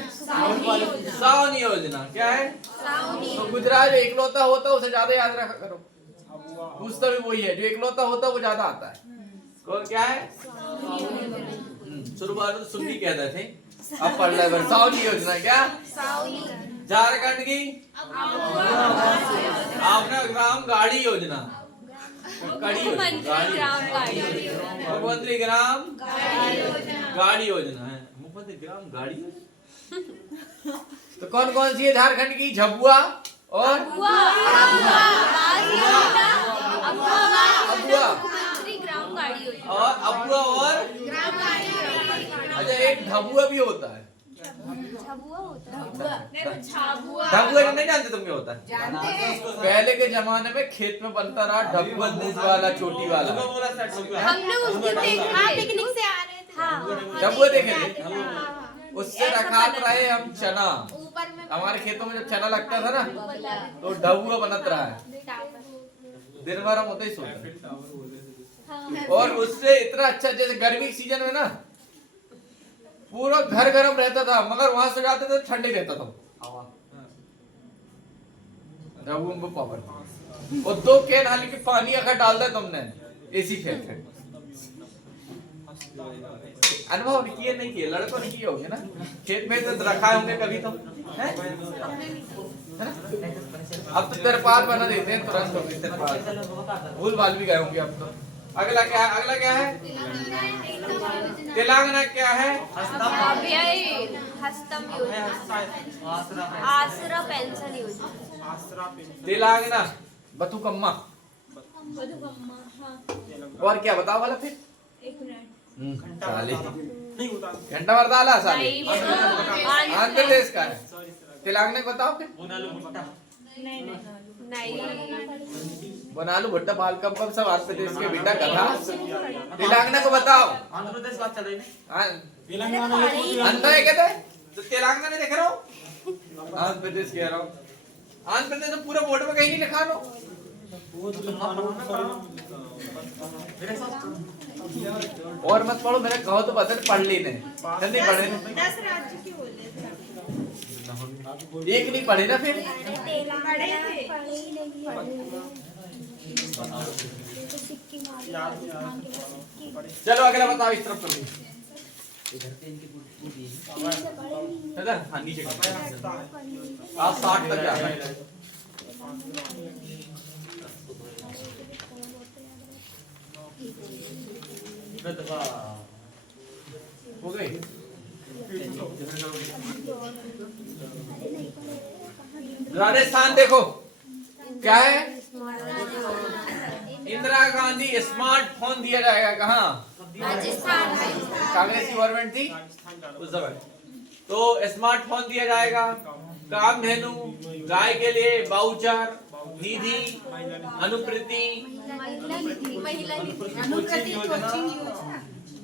सावनी योजना क्या है? तो गुजरात जो इकलौता होता है उसे ज्यादा याद रखा करो, पूछता भी वही है, जो इकलौता होता है वो ज्यादा आता है। कौन क्या है? शुरुआत में सुन्नी कहते थे, अब पढ़ ले सावनी योजना क्या? झारखंड की आपने ग्राम गाड़ी योजना, मुख्यमंत्री ग्राम गाड़ी योजना है, मुख्यमंत्री ग्राम गाड़ी। तो कौन कौन सी है झारखंड की? झबुआ और अबुआ, और अबुआ और अच्छा एक ढबुआ भी होता है। ढबुआ नहीं जानते तुम क्या होता है? पहले के जमाने में खेत में बनता रहा ढबुआ, दूध वाला, चोटी वाला। हमने उस दिन देखा, पिकनिक से आ रहे थे, ढबुआ देखे थे, उससे रखात रहे हम चना। हमारे खेतों में जब चना लगता था ना तो ढबुआ बनत रहा है, दिन भर हम होते ही सोते। और उससे इतना अच्छा, जैसे गर्मी के सीजन में ना पूरा घर गर्म रहता था, मगर वहां से जाते थे ठंडी रहता था पावर। और 2 कैन हाली के पानी अगर डाल दिया तुमने एसी फेंक, अनुभव किए नहीं किए, लड़कों ने किए होंगे ना, खेत में तो रखा होंगे कभी तो हैं? अब तो तिरपाल बना देते हैं तुरंत हो गई तिरपाल, भूल भाल भी गए होंगे अब तो। अगला क्या है? अगला क्या है? तेलंगाना क्या है? हस्तम योजना, आसरा पेंशन योजना, आसरा पेंशन तेलंगाना बथुकम्मा, हाँ और क्या बताओ वाला फिर? एक मिनट साले नहीं होता। घंटा मरदाला साले नहीं, आंध्र प्रदेश का है। तेलंगाना को बताओ फिर? नहीं बनालू भुट्टा बालकम कम सब आंध्र प्रदेश के बेटा कथा। तेलंगाना को बताओ। आंध्र प्रदेश बात चल रही है। तेलंगाना अंदर है कहते हैं? तो तेलंगाना नहीं देख रहा हूँ, आंध्र प्रदेश कह रहा हूँ। आंध्र प्रदेश तो पूरा बोर्ड में कहीं नहीं लिखा लो। और मत पढ़ो, मेरे कहो तो बता पढ़ लेने, नहीं पढ़े 10 राज्य की बोले एक नहीं पढ़े ना फिर। चलो अगला बताओ, इस तरफ करो। हाँ नीचे आप 60 तक जा रहे हैं। हो गई? राजस्थान देखो क्या है? इंदिरा गांधी स्मार्टफोन दिया जाएगा कहाँ? राजस्थान। कांग्रेस की गवर्नमेंट थी उस समय, तो स्मार्टफोन दिया जाएगा। कामधेनु गाय के लिए वाउचर, निधि, अनुप्रति,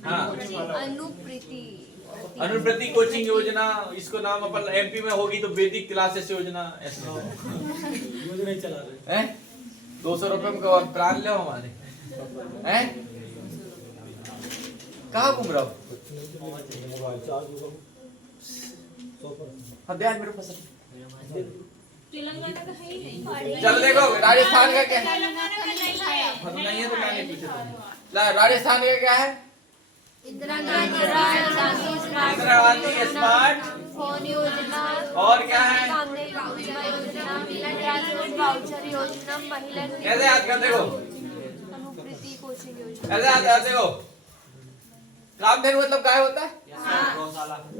हाँ अनुप्रति कोचिंग योजना, इसको नाम अपन एमपी में होगी तो वैदिक क्लासेस योजना, ऐसे योजना ही चला रहे हैं। 200 रुपए में प्राण ले हमारे हैं। कहाँ घूम रहा हो? हाँ ध्यान मेरे पसंद। तेलंगाना का है ही नहीं। चल देखो राजस्थान का क्या है? तेलंगाना का नहीं खाया। नहीं है तो गाने पीछे तो राजस्थान का क्या है? इंदिरा गांधी स्मार्ट फोन योजना, और क्या है? वाउचर योजना, महिला ऐसे याद कर देखो, अनुप्रति कोचिंग योजना। ऐसे याद कर देखो। कामधेनु मतलब क्या होता है?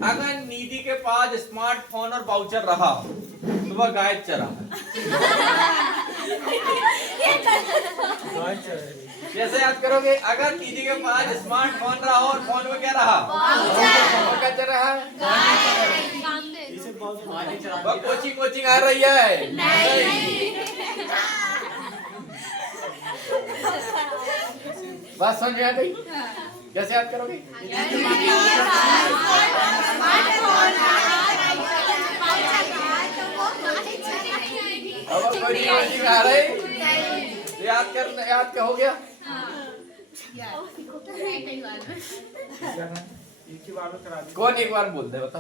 अगर निधि के पास स्मार्टफोन और वाउचर रहा तो वह गाय चरा। कैसे याद करोगे? अगर निधि के पास स्मार्टफोन रहा और फोन में क्या रहा? वाउचर। क्या चल रहा है? वह कोचिंग आ रही है। बात समझ में आ गई? कैसे याद करोगे? अब कोई कोचिंग आ रही, याद क्या हो गया? कौन एक बार बोलते बता?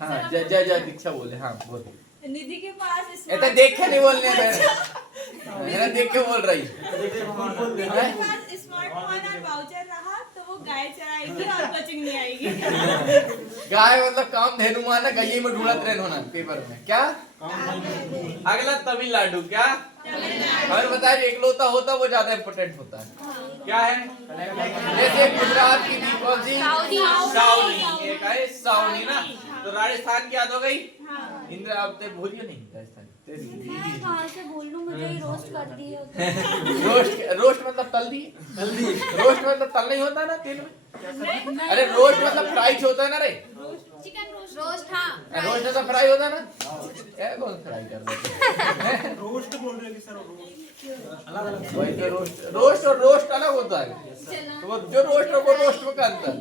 हाँ जय दीक्षा बोले। हाँ बोल। निधि के पास ऐसा देख के नहीं बोलने मेरा देख के बोल रही। स्मार्टफोन और वाउचर रहा तो वो गाय चराएगी और कोचिंग नहीं आएगी। गाय मतलब कामधेनु माना, गई में ढूंढत रहे होना पेपर में क्या? अगला तमिलनाडु क्या? हमें बताया एकलौता होता वो ज्यादा इम्पोर्टेंट होता है। क्या है? जैसे गुजरात की थी कौन सी? सावनी। एक है सावनी ना, तो राजस्थान की याद हो गई। इंदिरा अब तक भूलिए नहीं राजस्थान। कहाँ से बोल लूं, मुझे ही रोस्ट कर दिए। रोस्ट मतलब तल दिए। रोस्ट मतलब तल नहीं होता ना तेल में? अरे रोस्ट मतलब फ्राई होता है ना रे। Chicken roast. हाँ रोस्ट मतलब फ्राई होता है ना? कौन फ्राई कर देते? रोस्ट बोल रहे हैं सर, रोस्ट वही तो रोस्ट और रोस्ट अलग होता है। तो वो जो रोस्ट है वो रोस्ट में का अंतर।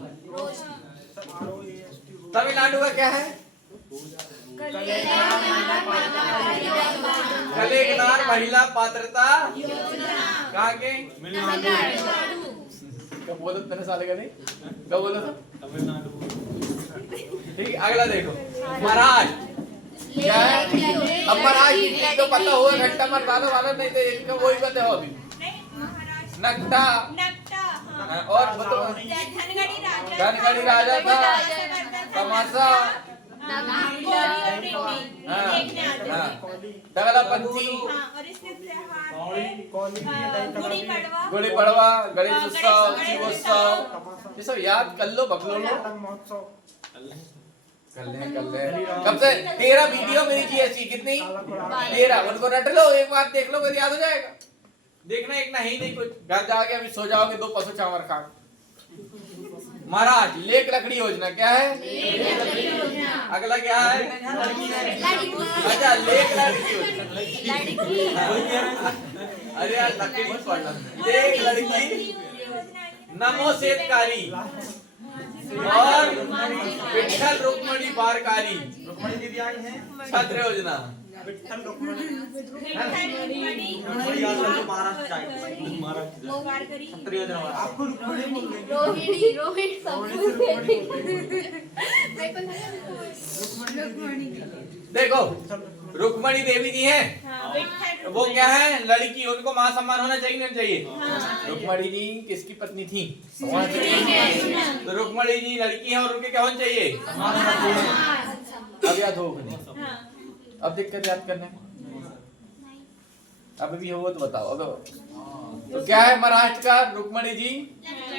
तमिलनाडु का क्या है? कलेगनार महिला पात्रता कहाँ के? कब बोला तेरे साले का नहीं? कब बोला था? ठीक, अगला देखो महाराष्ट्र क्या है? अब महाराष्ट्र तो पता हुआ, घंटा मत वाला नहीं तो इनका वही पता हो अभी। नक्टा और बताओ धनगढ़ी राजा था तमाशा डगलापंथी गुड़ी पड़वा गणेश उत्सव शिवोत्सव ये सब याद कर लो बकलो लो कर ले कब से 13 वीडियो मेरी GST कितनी 13 उनको रट लो एक बार देख लो फिर याद हो जाएगा देखना एक ना ही नहीं कुछ घर जाके अभी सो जाओगे 2 पशु चावल खा महाराज लेक लकड़ी योजना क्या है अगला क्या है अच्छा लेक लड़की योजना अरे यार लकड़ी पढ़ना लेक लड़की नमो सेतकारी और विठल रुक्मणी बारकारी रुक्मणी दीदी आई हैं छत्र योजना विठल रुक्मणी महाराष्ट्र योजना आपको रुक्मणी बोल रहे हैं रोहिणी सब देखो रुक्मणी देवी जी हैं वो क्या है लड़की उनको मान सम्मान होना चाहिए नहीं चाहिए रुक्मणी जी किसकी पत्नी थी तो रुक्मणी जी लड़की है और उनके क्या होना चाहिए अब याद हो अब दिक्कत याद करने अब भी हो तो बताओ अब तो क्या है महाराष्ट्र का रुक्मणी जी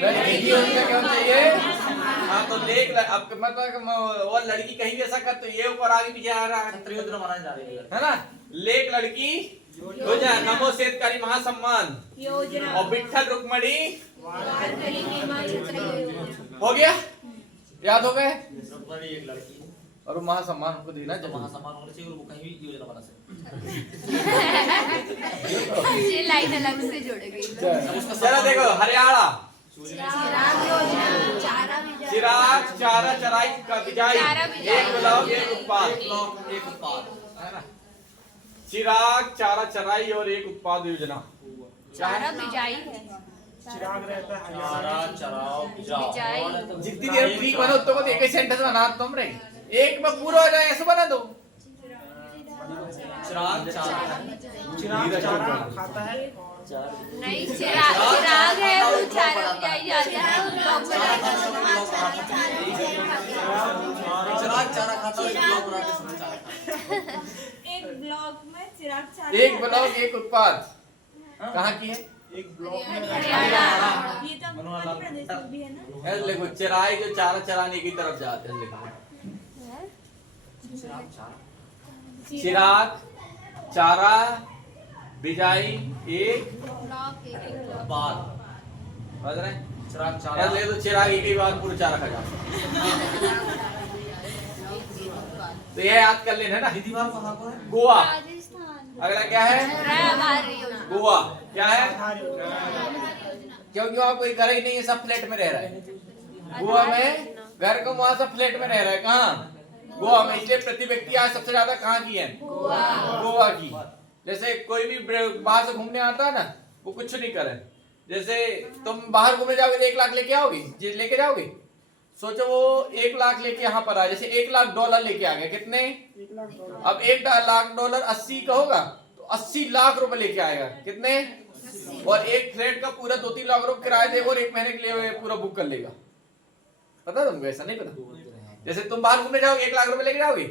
लड़की की उनका क्या होना चाहिए हाँ तो लेक अब मतलब वो लड़की कहीं भी ऐसा कर तो ये ऊपर आगे पीछे आ रहा है योजना बनाने जा रही है ना लेक लड़की योजना नमो सेतकारी महासम्मान और विठल रुक्मणी हो गया याद हो गए रुक्मणी एक लड़की और महासम्मान उनको देना जो महासम्मान होने चाहिए वो कहीं भी योजना बना सकते ये लाइन अलग से जोड़ गई चलो देखो हरियाणा चिराग चारा चराई का बिजाई एक ब्लॉक एक उत्पाद है ना चिराग चारा चराई और एक उत्पाद योजना चारा बिजाई है चिराग रहता है चारा चराओ बिजाई जितनी देर फ्री बनो तो एक ही सेंटेंस बना तुम रे एक में पूरा हो जाए ऐसे बना दो चिराग चारा चिराग चारा खाता है नहीं चिराग है वो चारा बिजाई जाता है चिराग चारा खाता है एक ब्लॉक में चिराग चारा एक ब्लॉक एक उत्पाद कहाँ की है एक ब्लॉक में ये तो मध्य प्रदेश में भी है ना ऐसे देखो चराई जो चारा चराने की तरफ जाते हैं देखो चिराग चारा बिजाई एक बार समझ रहे हैं चिराग चारा ऐसे ले तो चिराग एक ही बार पूरा चारा खा जाता तो यह याद कर लेना ना दीदी बार कहाँ को है गोवा अगला क्या है गोवा क्या है क्योंकि वहाँ कोई घर ही नहीं है सब फ्लैट में रह रहा है गोवा में घर को वहाँ सब फ्लैट में रह रहा है कहाँ गोवा में इसलिए प्रति व्यक्ति आज सबसे ज्यादा कहाँ की है गोवा की जैसे कोई भी बाहर से घूमने आता है ना वो कुछ नहीं करे जैसे तुम बाहर घूमने जाओगे तो 1 लाख लेके आओगे लेके जाओगे सोचो वो 1 लाख लेके यहाँ पर आए जैसे $1 लाख लेके आ गए कितने अब $1 लाख 80 का होगा तो 80 लाख रुपए लेके आएगा कितने और एक फ्लैट का पूरा 2-3 लाख रुपए किराया देगा और 1 महीने के लिए पूरा बुक कर लेगा पता तुमको ऐसा नहीं पता जैसे तुम बाहर घूमने जाओगे 1 लाख रुपए लेके जाओगे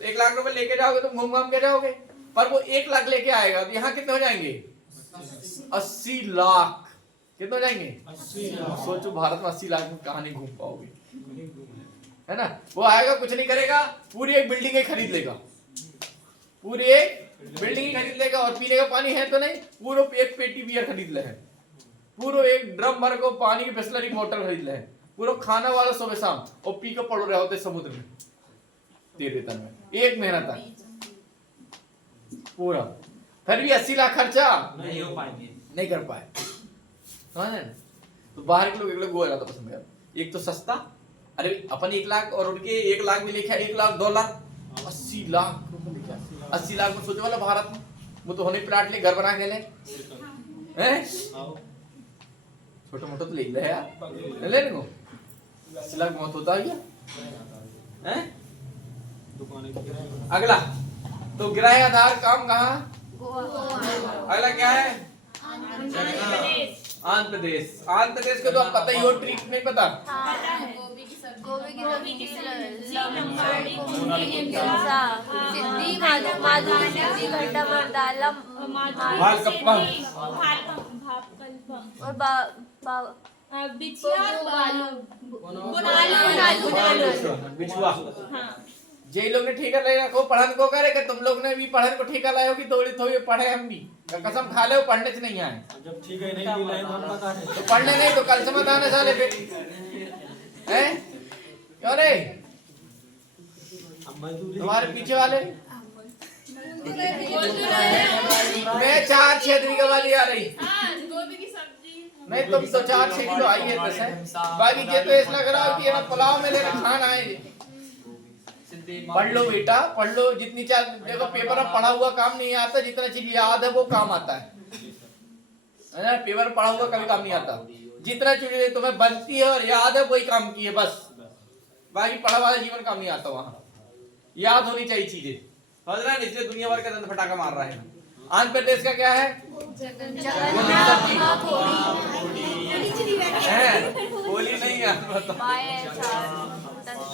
तो 1 लाख रुपए लेके जाओगे तुम घूम घाम के जाओगे पर वो 1 लाख लेके आएगा तो यहाँ कितने हो जाएंगे 80 लाख कितने हो जाएंगे 80 लाख सोचो भारत में 80 लाख में कहाँ नहीं घूम पाओगे है ना वो आएगा कुछ नहीं करेगा पूरी एक बिल्डिंग ही खरीद लेगा पूरी एक बिल्डिंग ही खरीद लेगा और पीने का पानी है तो नहीं पूरा एक पेटी बियर खरीद ले पूरा एक ड्रम भर को पानी की बिस्लरी बोतल खरीद ले पूरा खाना वाला सुबह शाम और पी के पड़ रहे होते समुद्र में तेरे तन में 1 महीना तक पूरा फिर भी 80 लाख खर्चा नहीं हो पाएंगे नहीं कर पाए समझ रहे तो बाहर के लोग एक लोग गोवा ज्यादा पसंद करते एक तो सस्ता अरे अपन 1 लाख और उनके 1 लाख में लिखा $1 लाख 80 लाख रुपए लिखा 80 लाख में सोचो वाला भारत में वो तो होने प्लाट ले घर बना के ले हैं छोटा मोटा तो ले ले यार ले लेंगे 80 लाख बहुत होता है हैं अगला तो गृह आधार काम कहाँ अगला क्या है आंध्र प्रदेश। आंध्र प्रदेश को तो आप पता ही हो, ट्रिक नहीं पता? गोभी की सब्जी, लंबाड़ी, सिद्धि माधुरी, सिद्धि घट्टा मरदालम, भालकप्पम। और बिछिया बिछुआ। जे लोग ने ठेका ले रखो पढ़न को करे कि तुम लोग ने भी पढ़न को ठेका लाए हो कि थोड़ी थोड़ी पढ़े हम भी। कसम खा ले हो पढ़ने से नहीं आए। जब ठीक है नहीं मिला है तो हम बता रहे तो पढ़ने नहीं तो कल से मत आने साले पे। हैं? क्यों रे? तुम्हारे पीछे वाले? मैं 4-6 दिन के बाद ही आ रही। नहीं तुम तो 4-6 किलो आई है बाकी ये तो ऐसा लग रहा है कि ना पुलाव में लेना खाना है। पढ़ लो बेटा, पढ़ लो जितनी चाह। देखो पेपर में पढ़ा हुआ काम नहीं आता, जितना चीज याद है वो काम आता है ना। पेपर पढ़ा हुआ कभी काम नहीं आता, जितना चीज तुम्हें बनती है और याद है वही काम की है बस। बाकी पढ़ा वाला जीवन काम नहीं आता। वहाँ याद होनी चाहिए चीजें, समझ रहा है? इसलिए दुनिया भर का दंत फटाका मार रहा है। आंध्र प्रदेश का क्या है? होली नहीं है,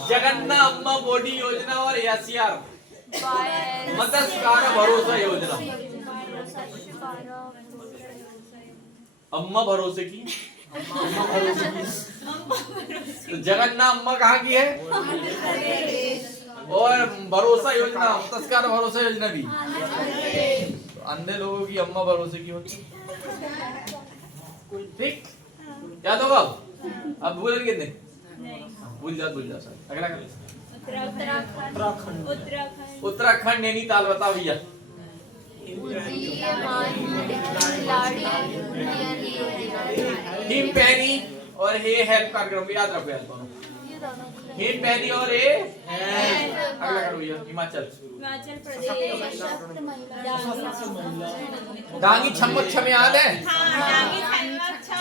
जगन्नाथ अम्मा बोडी योजना और एसीआर मत्स्य भरोसा योजना। अम्मा भरोसे की, तो जगन्नाथ अम्मा कहाँ की है? और भरोसा योजना, मत्स्य भरोसा योजना भी अंधे लोगों की अम्मा भरोसे की होती। ठीक, याद होगा? अब भूल कितने? भूल जा सर। अगला उत्तराखंड नैनीताल बताओ भैया। हिम पैनी और हे हेल्प कार्यक्रम याद रखो यार दोनों। हिम पैनी और हे अगला करो भैया। हिमाचल प्रदेश, डांगी छम्मक याद है?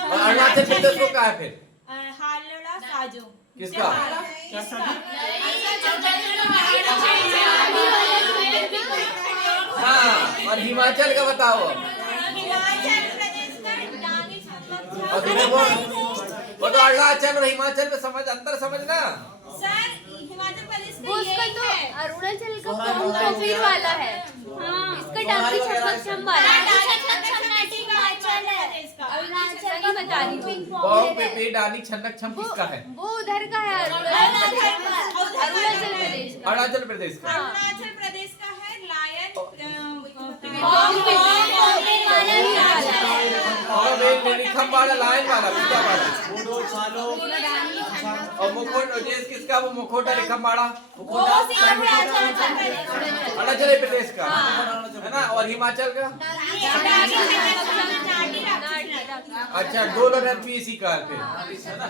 और अरुणाचल प्रदेश को कहा है फिर? हालड़ा साजो। किसका? हाँ, और हिमाचल का बताओ। हिमाचल प्रदेश का डांगी छम्मक। और तुम्हें वो तो अरुणाचल और हिमाचल में समझ अंतर समझना। सर हिमाचल प्रदेश वो का उसका यही तो है। अरुणाचल का कॉफी वाला है। हाँ, इसका डांगी छम्मक वाला है। अरुणाचल सही बता रही हूँ। बहुत पे डानी छन्नक छम किसका है? वो उधर का है, अरुणाचल प्रदेश का। अरुणाचल प्रदेश का। अरुणाचल प्रदेश का है लायन। और एक निखम वाला लाइन वाला पिता वाला। बूढ़ो चालो और मुखोट देश किसका? वो मुखोटा निखम वाला अरुणाचल प्रदेश का है ना। और हिमाचल का? अच्छा, डोलर एनपीसी का है ना।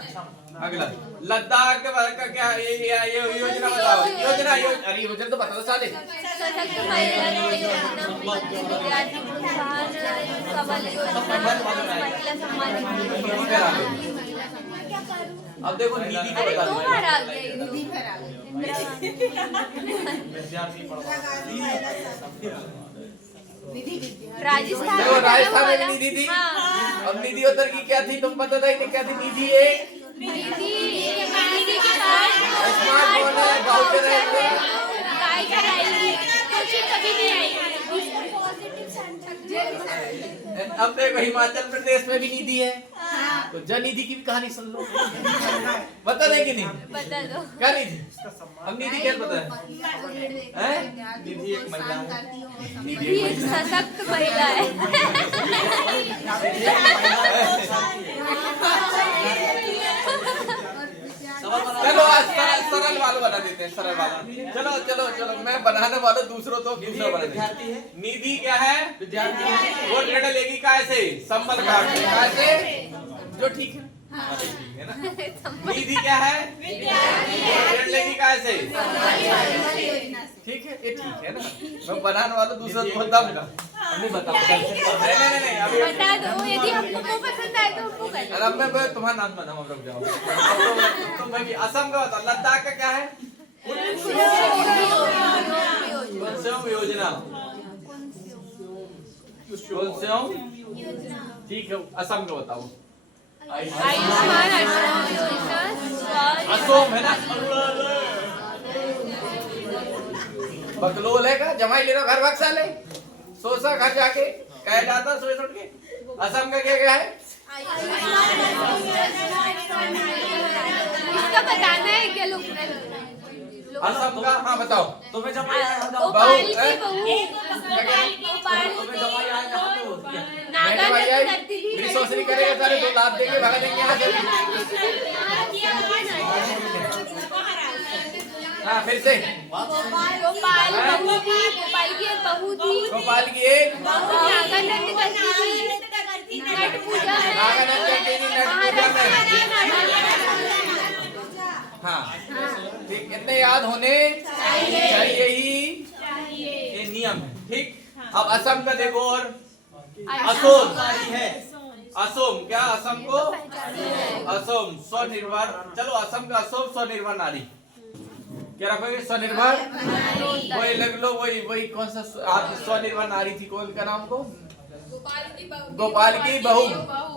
अगला लद्दाख का क्या ये योजना बताओ। योजना अरे योजना तो बता दो साले। सशक्त महिला योजना, विद्यार्थी प्रोत्साहन, सबल योजना, महिला सम्मान योजना। अब देखो निधि का अरे बता दो दो। बार आ गया ये तो। राजस्थान देखो में राजस्थान वाला। में निधि थी। हाँ। अब निधि उधर की क्या थी तुम पता था? इन्हें क्या थी? निधि एक निधि के बाद स्मार्टफोन है, वाउचर है। गाय चराएगी, कोचिंग कभी नहीं आएगी। अब देखो हिमाचल प्रदेश में भी निधि है, तो जनिधि की भी कहानी सुन लो। बता दें कि नहीं? बता दो। क्या निधि? अब निधि क्या पता है? निधि एक महिला है। निधि एक सशक्त महिला है। चलो आज सरल वाला बना देते हैं, सरल वाला। चलो चलो चलो, मैं बनाने वाला दूसरों तो दूसरा बना देते। निधि क्या है? विद्यार्थी। वो ऋण लेगी कैसे? संबल का कैसे? जो ठीक है ना। निधि क्या है? ऋण लेगी कैसे? ठीक है, ये ठीक है ना। मैं बनाने वाला दूसरा तो दम का नहीं बता। नहीं अभी बता दो, यदि हमको वो पसंद आए तो हमको कर अरे अब मैं तुम्हारा नाम बना, हम रुक जाओ। तो मैं भी असम का बता। लद्दाख का क्या है? कुंसेओं योजना। कुंसेओं ठीक है। असम का बताओ। आयुष्मान योजना असोम है ना, बकलोल है का जमाई ले लो घर बक्सा ले, सोसा घर जाके कह जाता सोए सुन के। असम का क्या क्या है? इसका बताना है क्या लोग? असम का हाँ बताओ। तुम्हें जब आया भोपाल की बहू तुम्हें जब आया नागालैंड करती थी। मेरी सोचनी करेगा सारे 2 लाख देंगे भगा देंगे यहाँ से। हाँ फिर से गोपाल बहू थी, गोपाल की एक बहू थी, गोपाल की एक नागालैंड करती थी, नट पूजा में, नागालैंड करती थी, नट पूजा में। हाँ ठीक, इतने याद होने चाहिए ही, ये नियम है। ठीक, अब असम का देखो। और असोम है, असोम क्या असम को असोम स्वनिर्भर। चलो असम का असोम स्वनिर्भर नारी क्या रखोगे? स्वनिर्भर वही लग लो, वही कौन सा आप स्वनिर्भर नारी थी, कौन का नाम को? गोपाल की बहू।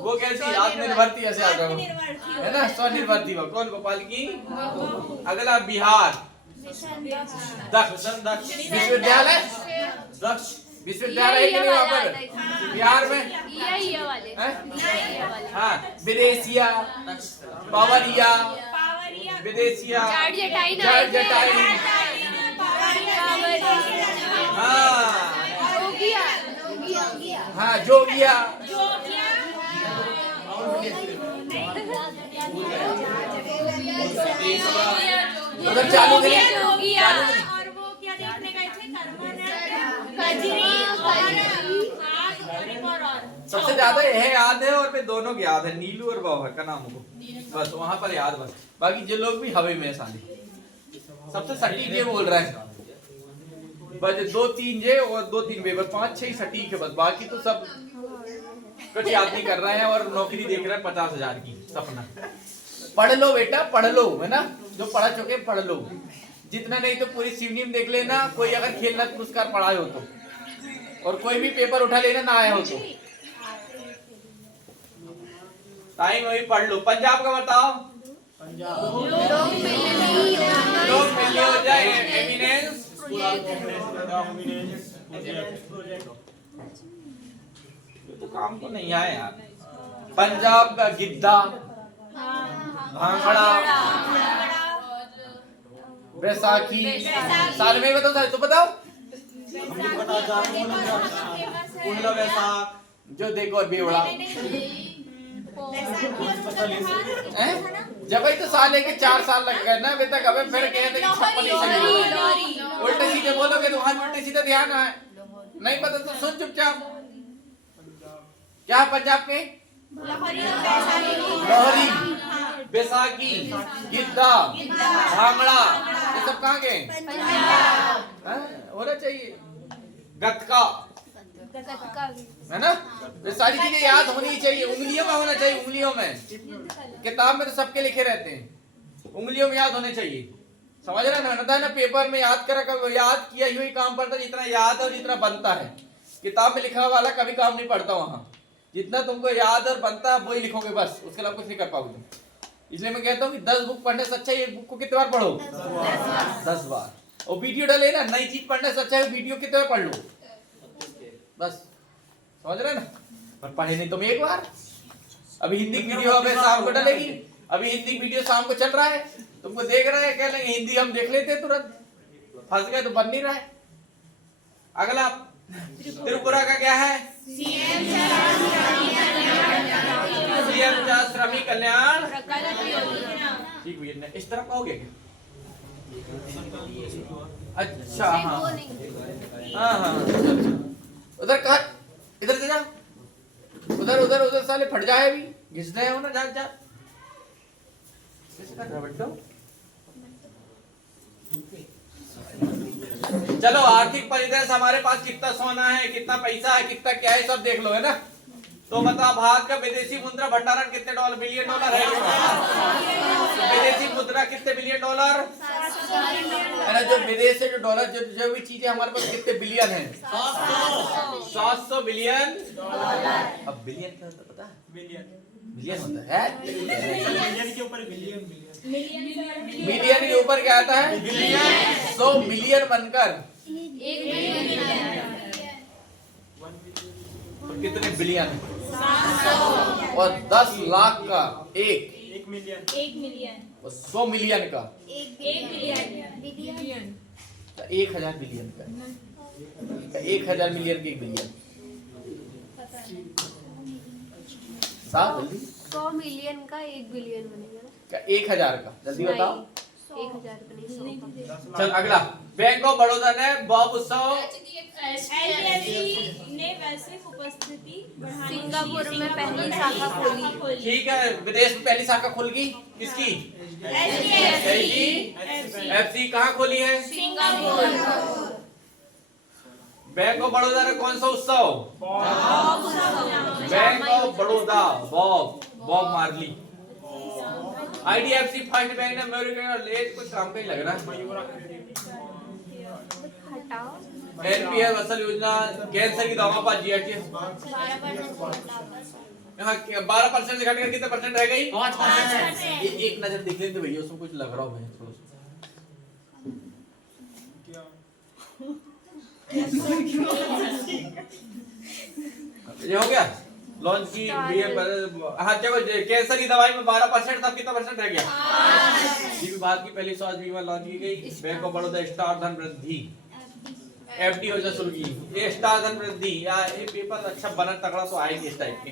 वो कैसी आत्मनिर्भर थी, ऐसे याद रखो है ना, स्वनिर्भर थी वो। कौन? गोपाल की। अगला बिहार, दक्ष विश्वविद्यालय, दक्ष विश्वविद्यालय है कि नहीं वहाँ पर बिहार में? ये वाले हाँ, विदेशिया, पावरिया, विदेशिया, जट जटाई, हाँ जोगिया, उधर चालू करिए। और वो क्या देखने गए थे? सबसे ज्यादा यह याद है, और फिर दोनों की याद है, नीलू और बाबा का नाम को, बस वहां पर याद। बस बाकी जो लोग भी हवे में साले सबसे सटीक ये बोल रहे हैं, बस 2-3 जे और 2-3 बे, बस 5-6 सटीक है बस। बाकी तो सब कुछ याद नहीं कर रहे हैं और नौकरी देख रहे हैं 50,000 की सपना। पढ़ लो बेटा, पढ़ लो है ना, जो पढ़ चुके पढ़ लो, जितना नहीं तो पूरी सिवनी में देख लेना। कोई अगर खेलना पुरस्कार पढ़ाए हो तो, और कोई भी पेपर उठा लेना ना आया हो तो, टाइम वही पढ़ लो। पंजाब का बताओ। लोग मिलने हो जाए, एमिनेंस, तो काम तो नहीं आया यार। पंजाब का गिद्दा, भांगड़ा, बैसाखी, साल में बताओ साल तो बताओ। जो देखो बेवड़ा जब तो साल है कि 4 साल लग गए ना अभी तक। अबे फिर कहते कि 56 उल्टे सीधे बोलोगे तो वहां उल्टे सीधे ध्यान है, नहीं पता तो सुन चुपचाप। क्या पंजाब के? लोहरी, बैसाखी, गिद्दा, भांगड़ा, ये सब कहाँ के? होना चाहिए। गतका है ना, ये सारी चीजें याद होनी चाहिए, उंगलियों में होना चाहिए। उंगलियों में, किताब में तो सबके लिखे रहते हैं, उंगलियों में याद होने चाहिए। समझ रहे ना? ना पेपर में याद करा, कभी याद किया ही काम पड़ता, जितना याद है और जितना बनता है। किताब में लिखा वाला कभी काम नहीं पड़ता वहां। जितना तुमको याद और बनता है वही लिखोगे बस, उसके अलावा कुछ नहीं कर पाओगे तुम। इसलिए मैं कहता हूँ कि 10 बुक पढ़ने से अच्छा है एक बुक को कितने बार पढ़ो? 10 बार। और वीडियो डाले ना, नई चीज पढ़ने से अच्छा है वीडियो कितने बार पढ़ लो बस। समझ रहे ना? पर पढ़े नहीं तुम एक बार। अभी हिंदी वीडियो अभी शाम को डलेगी, अभी हिंदी वीडियो शाम को चल रहा है, तुमको देख रहा है, कह लेंगे हिंदी हम देख लेते तुरंत, फंस गए तो बन नहीं रहा है। अगला त्रिपुरा का क्या है? सीएम श्रमिक कल्याण। ठीक भैया, इस तरफ आओगे? अच्छा हाँ हाँ हाँ, उधर कहा, इधर से जा, उधर उधर उधर साले फट जाए अभी, घिस रहे हो ना, जा जा कैसे कर रहा बेटा। चलो आर्थिक परिदृश्य हमारे पास कितना सोना है, कितना पैसा है, कितना क्या है, सब देख लो है ना। तो बताओ भारत का विदेशी मुद्रा भंडारण कितने डॉलर बिलियन डॉलर है? विदेशी मुद्रा कितने बिलियन डॉलर है ना? जो विदेश से जो डॉलर जो भी चीजें हमारे पास कितने बिलियन है? 700 बिलियन। अब बिलियन क्या होता है पता है? बिलियन बिलियन होता है बिलियन के ऊपर बिलियन मिलियन के ऊपर क्या आता है बिलियन। 100 मिलियन बनकर 1 बिलियन। तो कितने बिलियन और 10 लाख का 1 मिलियन 1 मिलियन और 100 मिलियन का 1 बिलियन 1000 बिलियन का 1000 मिलियन के 1 बिलियन। साहब जल्दी 100 मिलियन का 1 बिलियन बनेगा ना? क्या 1000 का जल्दी बताओ। 1000 का नहीं 100 का। चल अगला। बैंक ऑफ बड़ौदा ने बॉब उत्सव HDFC ने वैश्विक उपस्थिति बढ़ाने सिंगापुर में पहली शाखा खोली। ठीक है, विदेश में पहली शाखा खुल गई किसकी HDFC कहाँ खोली है सिंगापुर। बैंक ऑफ बड़ौदा ने कौन सा उत्सव bank of Baroda Bob Marley. IDFC first bank ने अमेरिकन और लेट कुछ काम का ही लग रहा है। हटाओ। NPS असल योजना कैंसर की दवा पर GST 12% से घटकर कितने परसेंट रह गई 5%। ये एक नजर देख लेते भैया उसमें कुछ लग रहा हो भैया थोड़ा ये हो गया लॉन्च की हाँ चलो कैंसर की दवाई में 12% तब कितना परसेंट रह गया। जी विभाग की पहली स्वास्थ्य बीमा लॉन्च की गई। बैंक ऑफ बड़ौदा स्टार धन वृद्धि FD योजना शुरू की। ये स्टार धन वृद्धि या ये पेपर अच्छा बना तगड़ा तो आएगी इस टाइप के।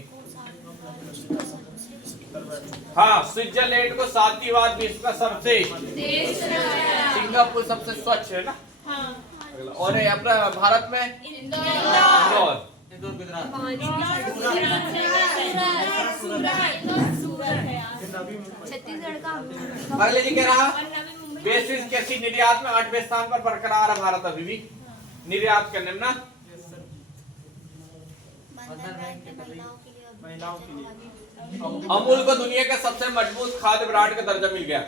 हाँ स्विट्जरलैंड को 7वीं बार विश्व का सबसे सिंगापुर सबसे स्वच्छ है ना। और ये अपना भारत में इंदौर छत्तीसगढ़ का अगले जी कह रहा वैश्विक कृषि निर्यात में 8वें स्थान पर बरकरार है भारत अभी भी निर्यात करने में ना। महिलाओं के लिए अमूल को दुनिया का सबसे मजबूत खाद्य ब्रांड का दर्जा मिल गया।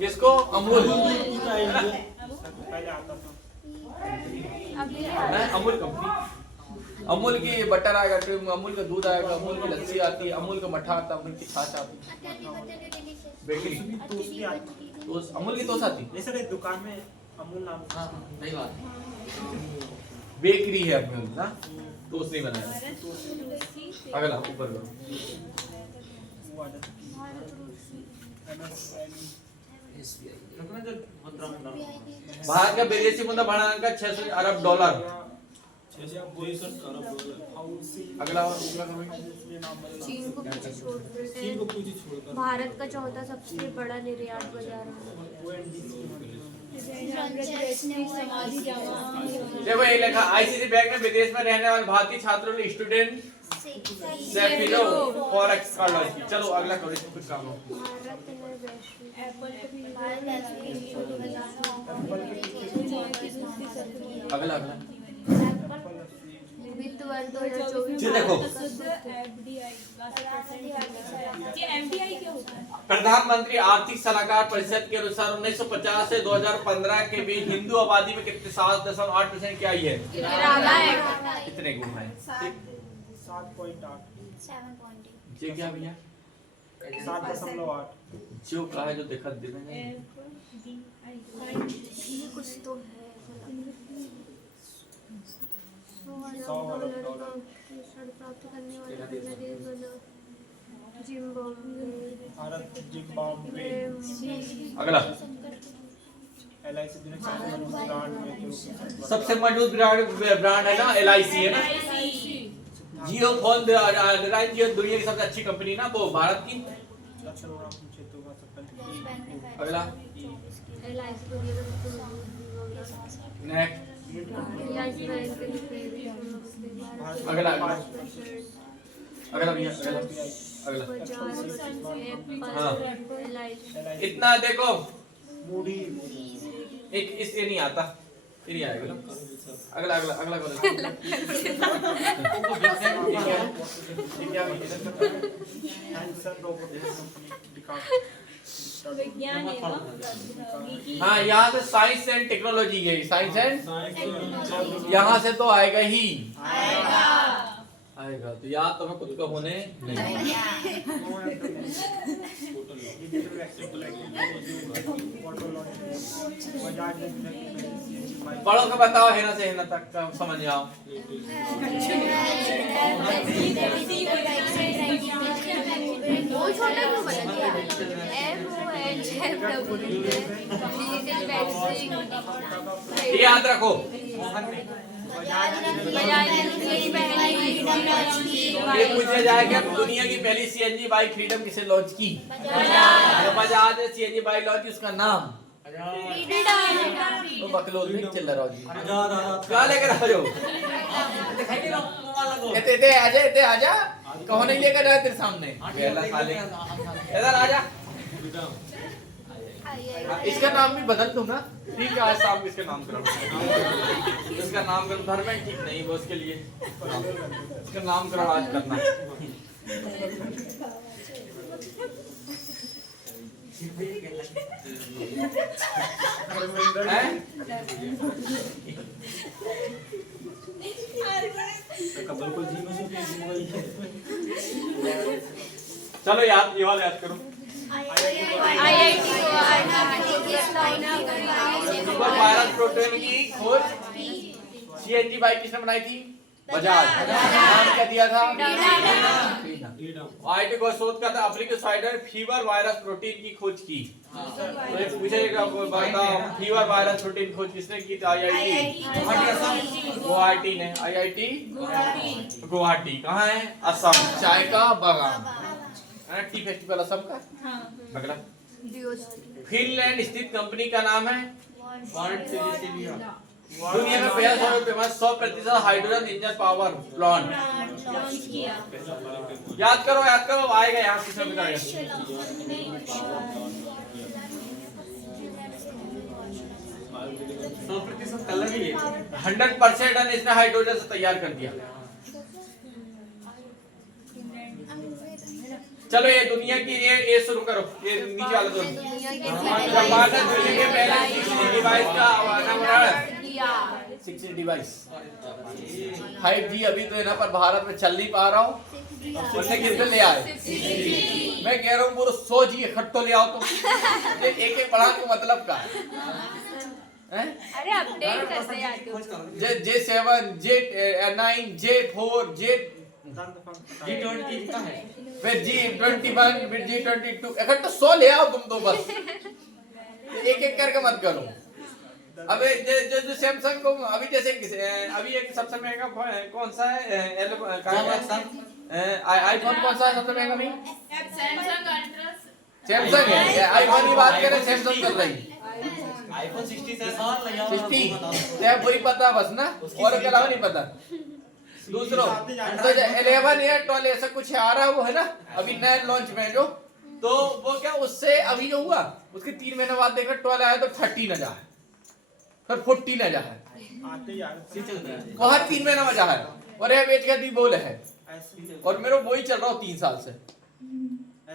किसको अमूल पहले आता था अमूल कंपनी अमूल की बटर आएगा अमूल का दूध आएगा अमूल की लस्सी आती है अमूल का मठा आता है अमूल की छाछ आती है बेकरी तो अमूल की टोस्ट आती नहीं सर एक दुकान में अमूल नाम हाँ सही बात बेकरी है अमूल ना टोस्ट नहीं बनाया। अगला ऊपर करो भारत का विदेशी मुद्रा बढ़ाने का 600 अरब डॉलर। अगला चीन को पीछे छोड़ देते हैं। भारत का चौथा सबसे बड़ा निर्यात बाजार है। देखो ये लिखा ICICI बैंक ने विदेश में रहने वाले भारतीय छात्रों ने स्टूडेंट सेफिरो फॉरेक्स कार्ड लॉन्च की। चलो अगला करो इसमें कुछ काम हो। भारत में वैश्विक अगला अगला वित्त वर्ष 2024 देखो MDI क्या होता है? प्रधानमंत्री आर्थिक सलाहकार परिषद के अनुसार 1950 से 2015 के बीच हिंदू आबादी में कितने 7.8% की आई है कितने गुण है 7.8 ये क्या भैया 7.8 जो कहा है जो देखा देना है ये कुछ तो है प्राप्त करने वाला पहला देश बना जिम्बाब्वे भारत जिम्बाब्वे अगला LIC ब्रांड में जो सबसे मजबूत ब्रांड है ना LIC है ना। जियो फोन रिलायंस जियो दुनिया की सबसे अच्छी कंपनी ना वो भारत की। अगला नेक्स्ट अगला अगला भैया अगला हाँ इतना देखो मूडी एक इससे नहीं आता ये नहीं आएगा अगला अगला अगला करो हैंसन रोबोटिक्स कंपनी विकास विज्ञान हाँ यहाँ से साइंस एंड टेक्नोलॉजी गई साइंस एंड यहाँ से तो आएगा ही आएगा तो याद तुम्हें खुद का होने नहीं। पढ़ो के बताओ हेना से हेना तक का समझ जाओ। वो छोटा क्यों बना दिया? ये याद रखो। ये पूछा जाएगा दुनिया की पहली सीएनजी बाइक फ्रीडम किसे लॉन्च की? बजाज ने सीएनजी बाइक लॉन्च की, उसका नाम तो बकलोल में चल रहा जी। क्या लेकर आ जाओ? इते आजा कहो नहीं लेकर आया तेरे सामने। इधर आजा। इसका नाम भी बदल दूंगा, ठीक है? आज शाम को इसका नाम करो। इसका नाम करो धर्म ठीक नहीं वो उसके लिए इसका नाम करो आज करना। चलो याद ये वाला याद करो। सुपर वायरस प्रोटीन की खोज सीएनजी बाइक किसने बनाई थी? बजाज। नाम क्या दिया था? आईटी को शोध का था अफ्रीकी साइडर फीवर वायरस प्रोटीन की खोज की। तो ये पूछेगा बताओ फीवर वायरस प्रोटीन खोज किसने की थी? आईआईटी गुवाहाटी ने। आईआईटी गुवाहाटी कहाँ है? असम। चाय का बागान, टी फेस्टिवल असम का। अगला फिनलैंड स्थित कंपनी का नाम है दुनिया में पहला 100% हाइड्रोजन इंजन पावर प्लांट। याद करो आएगा यहाँ किसने बताया? 100% कलर ही है। 100% इसने हाइड्रोजन से तैयार कर दिया। चलो ये दुनिया की ये शुरू करो। ये नीचे वाला दो। जापान ने दुनिया के पहले 6G डिवाइस का नाम 6G डिवाइस 5G अभी तो है ना, पर भारत में चल नहीं पा रहा हूँ। उसने किसने ले आए? मैं कह रहा हूँ पूरा 100G इकट्ठा ले आओ तो एक बढ़ा के मतलब का अरे अपडेट करते जाते हो। J7 J9 J4 G20 का है, फिर G21 फिर G22 इकट्ठा 100 ले आओ तुम तो बस। एक करके मत करो। अबे जो सैमसंग को अभी जैसे अभी एक सबसे महंगा कौन सा है? आईफोन कौन सा है सबसे महंगा? नहीं सैमसंग है। आईफोन की बात करें सैमसंग चल रही आईफोन 60 से 60 वही पता बस ना, और के अलावा नहीं पता। दूसरों तो 11 या 12 ऐसा कुछ आ रहा है वो है ना अभी नया लॉन्च में जो, तो वो क्या उससे अभी जो हुआ उसके 3 महीने बाद देखा 12 आया तो 13 जा है, फिर 14 जा है, वहाँ 3 महीना मजा है। और ये बेच के दी बोले है और मेरे वही चल रहा हूँ 3 साल से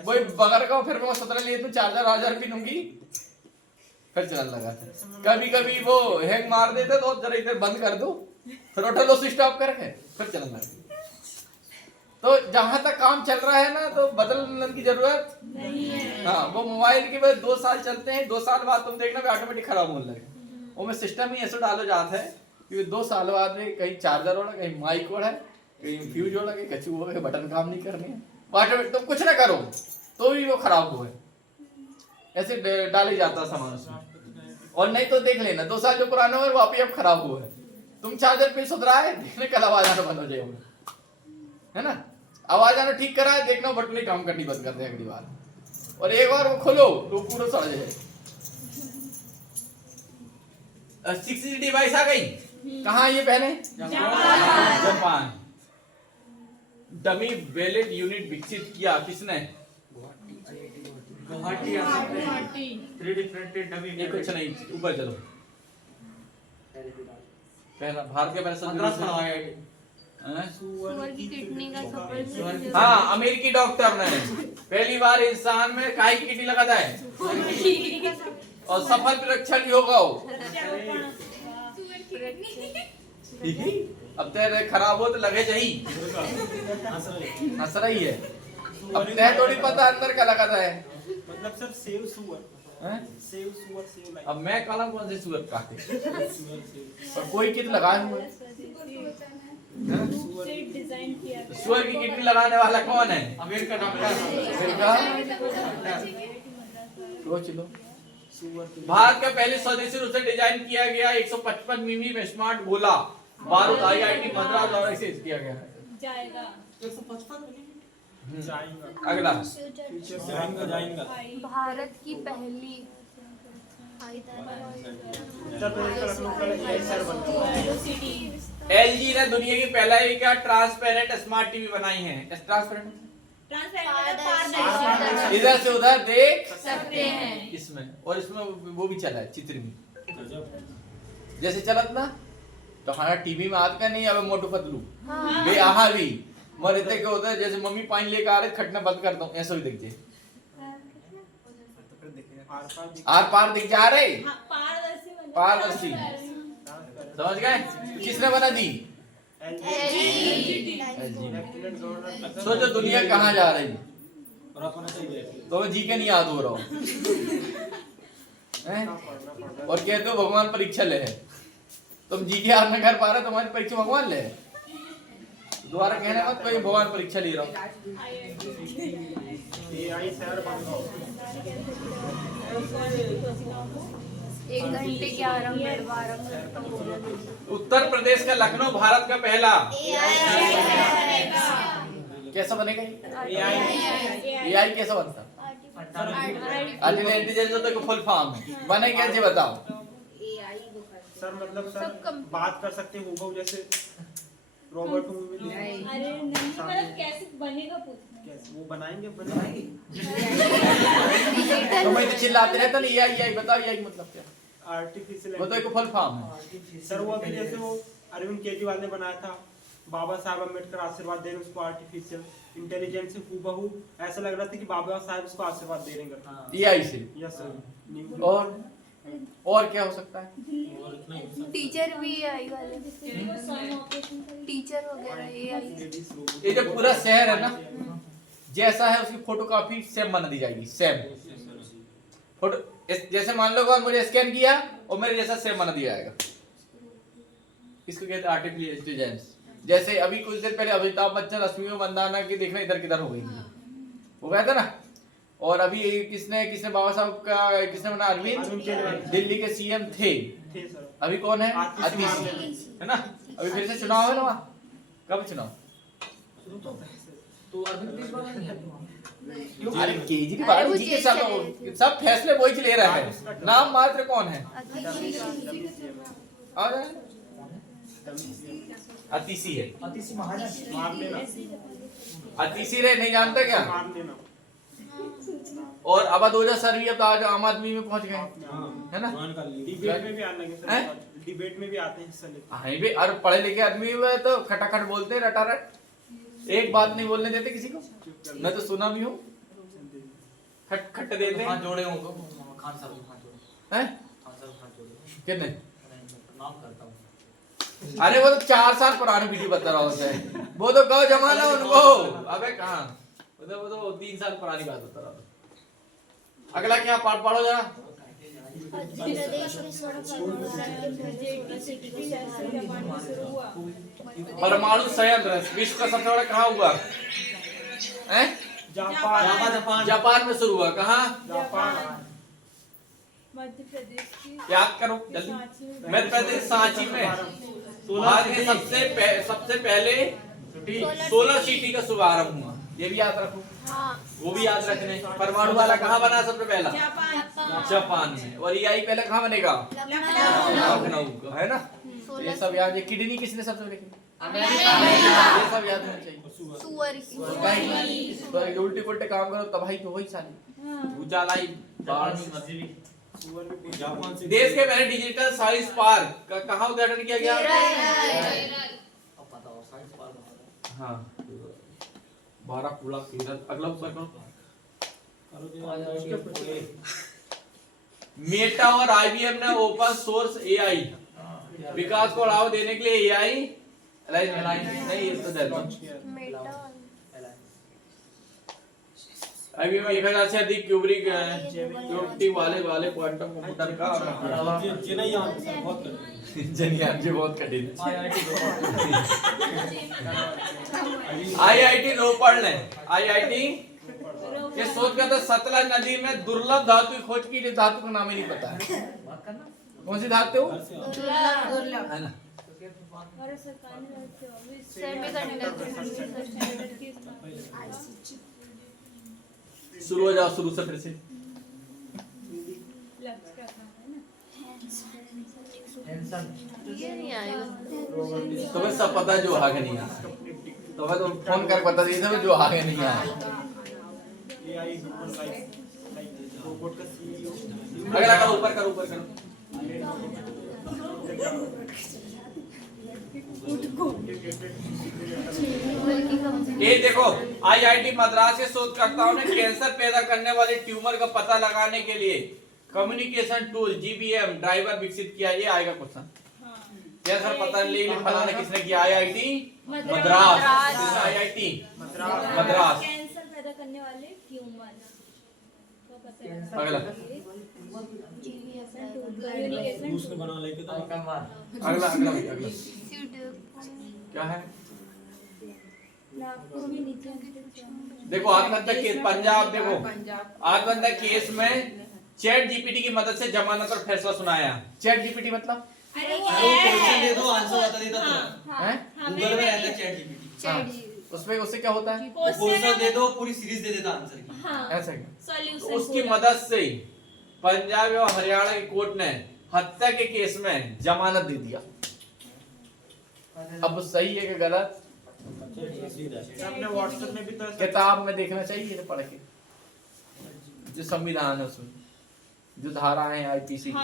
वही बगर का। फिर मैं 17 लिए तो 4,000 भी लूंगी फिर चलने लगा था। कभी कभी वो हैंग मार देते तो जरा इधर बंद कर दो फिर उठा लो स्विच ऑफ करके फिर चलने लगा। तो जहां तक काम चल रहा है ना तो बदलने की जरूरत नहीं है। हाँ वो मोबाइल के बाद 2 साल चलते हैं, 2 साल बाद तुम देखना ऑटोमेटिक खराब होने लगे। वो में सिस्टम ही ऐसा डालो जाता है कि 2 साल बाद में कहीं चार्जर होना, कहीं माइक होना, कहीं फ्यूज होना, कहीं कचू होगा, बटन काम नहीं करने है, ऑटोमेटिक तुम कुछ ना करो तो भी वो खराब हुए। ऐसे डाले जाता सामान उसमें। और नहीं तो देख लेना 2 साल जो पुराना है वो आप ही अब खराब हुआ है। तुम चार्जर पे सुधरा है, देखने कल आवाज आना बंद हो जाएगा, है ना? आवाज आना ठीक करा है, देखना बटन ही काम करनी बंद कर दे अगली बार। और एक बार वो खोलो तो पूरा सड़ जाए। 6G डिवाइस आ गई। कहाँ ये पहले? जापान। डमी वैलिड यूनिट विकसित किया किसने? Guwahati 3D printed dummy. ये कुछ नहीं, ऊपर चलो। पहला भारत के पहले सुअर की किडनी का सफल। हाँ अमेरिकी डॉक्टर ने पहली बार इंसान में काहे की किडनी लगाता है और सफल परीक्षण भी होगा वो। अब तेरे खराब हो तो लगे चाहिए, हंस रही है। अब तय थोड़ी पता अंदर का लगा है। मतलब सर सेव सुअर, हैं? सेव सुअर सेव लाइक। अब मैं काला कौन से सुअर काटे, और कोई किट लगाए हुए हैं? डिजाइन किया गया सुअर की किडनी लगाने वाला कौन है? अमेरिका डॉक्टर सोच लो। भारत का पहले स्वदेशी रूप से डिजाइन किया गया 155 मिमी में स्मार्ट गोला बारूद IIT मद्रास द्वारा इसे किया गया है। जाएगा। 155 जाएगा। अगला जाएगा। भारत की पहली उत्तर प्रदेश का लखनऊ का सर बन गया। LG ने दुनिया की पहला ही क्या ट्रांसपेरेंट स्मार्ट टीवी बनाई है। ट्रांसपेरेंट इधर से उधर देख सकते हैं इसमें, और इसमें वो भी चला है चित्र में, जैसे चलत ना तो हमारा टीवी में आता नहीं। अब मोटू पतलू बे आहा भी मरते के होता है, जैसे मम्मी पानी लेकर आ रहे खटना बंद करता हूँ, ऐसा भी देखिए आर पार दिख जा रहे। पारदर्शी समझ गए? किसने बना दी? सोचो दुनिया कहाँ जा रही है, तो जी के नहीं याद हो रहा हूँ और कहते हो भगवान परीक्षा ले है। तुम जी के याद न कर पा रहे, तुम्हारी परीक्षा भगवान ले है। दोबारा कहने मत कोई भगवान परीक्षा ले रहा हूँ। एक घंटे 11 मिनट 12 मिनट। उत्तर प्रदेश का लखनऊ भारत का पहला कैसा बनेगा? AI कैसा बनता? आर्टिफिशियल इंटेलिजेंस होता है फुल फॉर्म बने कैसे बताओ? सर मतलब सर बात कर सकते हैं हूबहू जैसे रॉबर्ट मूवी में। अरे नहीं मतलब कैसे बनेगा पूछना। कैसे वो बनाएंगे तो मैं तो चिल्लाते रहता ना AI बताओ AI मतलब क्या? आर्टिफिशियल वो तो एक फुल फॉर्म है। सर वो अभी जैसे वो अरविंद केजरीवाल ने बनाया था बाबा साहब अम्बेडकर आशीर्वाद दे रहे उसको आर्टिफिशियल इंटेलिजेंस से हूबहू ऐसा लग रहा था कि बाबा साहब उसको आशीर्वाद दे रहे हैं। AI से यस सर। और क्या हो सकता है? टीचर भी AI वाले, टीचर वगैरह AI। ये जो पूरा शहर है ना जैसा है उसकी फोटोकॉपी सेम बना दी जाएगी। सेम फोटो जैसे मान लो कौन मुझे स्कैन किया और मेरे जैसा सेम बना दिया जाएगा। इसको कहते हैं आर्टिफिशियल इंटेलिजेंस। जैसे अभी कुछ देर पहले अमिताभ बच्चन रश्मि मंदाना की देखना इधर किधर हो गई वो कहता ना। और अभी किसने बाबा साहब का किसने बना? अरविंद दिल्ली के CM थे। अभी कौन है? आतिशी है ना। अभी फिर से चुनाव है ना वहाँ। कब चुनाव? तो अरे केजरीवाल जी के सब फैसले वही ले रहे हैं। नाम मात्र कौन है? आतिशी है। आतिशी रे नहीं जानते क्या? और अब 2000 सर भी अब आज आम आदमी में पहुंच गए है ना। डिबेट में भी आने लगे सर। डिबेट में भी आते हैं हिस्सा लेते हैं। और पढ़े लिखे आदमी में तो खटाखट बोलते हैं रटारट, एक बात नहीं बोलने देते किसी को। मैं तो सुना भी हूँ खट खट देते हैं। जोड़े हो तो खान साहब हैं? कितने? नाम करता हूँ। अरे वो तो 4 साल पुराने वीडियो बता रहा होता है। वो तो कहो जमाना उनको। अबे कहाँ वो तो 3 साल पुरानी बात बता रहा था। अगला क्या पढ़ो जरा। परमाणु संयंत्र विश्व का सबसे बड़ा कहाँ हुआ? जापान में शुरू हुआ। कहाँ? जापान। मध्य प्रदेश की याद करो जल्दी। मध्य प्रदेश सांची में भारत के सबसे पहले 16 सिटी का शुभारंभ हुआ। ये भी याद रखो। वो भी याद रखने। परमाणु वाला कहाँ बना सबसे पहला? जापान में। और AI पहले कहाँ बनेगा? लखनऊ है ना। ये सब याद है। किडनी किसने सबसे लिखी? ये सब याद होना चाहिए। सुअर की उल्टे पुल्टे काम करो तबाही तो वही साली उजालाई बाढ़। देश के पहले डिजिटल साइंस पार्क का कहाँ उद्घाटन किया गया? हाँ 12 कूड़ा केरल। अगला ऊपर मेटा और IBM ने ओपन सोर्स AI विकास को बढ़ावा देने के लिए AI नहीं ये तो डेल्टा। मेटा अभी 1000 से अधिक क्यूबिक क्यूबिक वाले क्वांटम कंप्यूटर का जनियान जी बहुत कठिन। आईआईटी रोपड़ ने ये शोध करता सतलज नदी में दुर्लभ धातु की खोज की। धातु का नाम ही नहीं पता है, कौन सी धातु है ना? शुरू हो जाओ, शुरू से फिर से। ये नहीं आएगा। तुम्हें सब पता है जो आगे नहीं आया, तुम्हें तो फोन कर बता दी था जो आगे नहीं आया। अगला करो, ऊपर करो, ऊपर करो। ये देखो आईआईटी मद्रास के शोधकर्ताओं ने कैंसर पैदा करने वाले ट्यूमर का पता लगाने के लिए कम्युनिकेशन टूल जीबीएम ड्राइवर विकसित किया। ये आएगा क्वेश्चन। कैंसर पता नहीं फलाना किसने किया? IIT Madras. IIT Madras. Cancer पैदा करने वाले ट्यूमर को पता है। अगला दूसरे बना लेके तो अगला अगला अगला क्या है? देखो आत्महत्या केस पंजाब। देखो आत्महत्या केस में चैट जीपीटी की मदद से जमानत और फैसला सुनाया। चैट जीपीटी मतलब अरे वो क्वेश्चन दे दो आंसर बता देता तो हैं? गूगल में रहता है चैट जीपीटी। उसमें उससे क्या होता है? क्वेश्चन दे दो पूरी सीरीज दे देता आंसर की। ऐसा क्या? सॉल्यूशन तो उसकी मदद से पंजाब और हरियाणा की कोर्ट ने हत्या के केस में जमानत दे दिया। अब सही है कि गलत? अपने व्हाट्सएप में भी तो ऐसा किताब में देखना चाहिए पढ़ के, जो संविधान है उसमें जो धाराएं हैं आईपीसी की।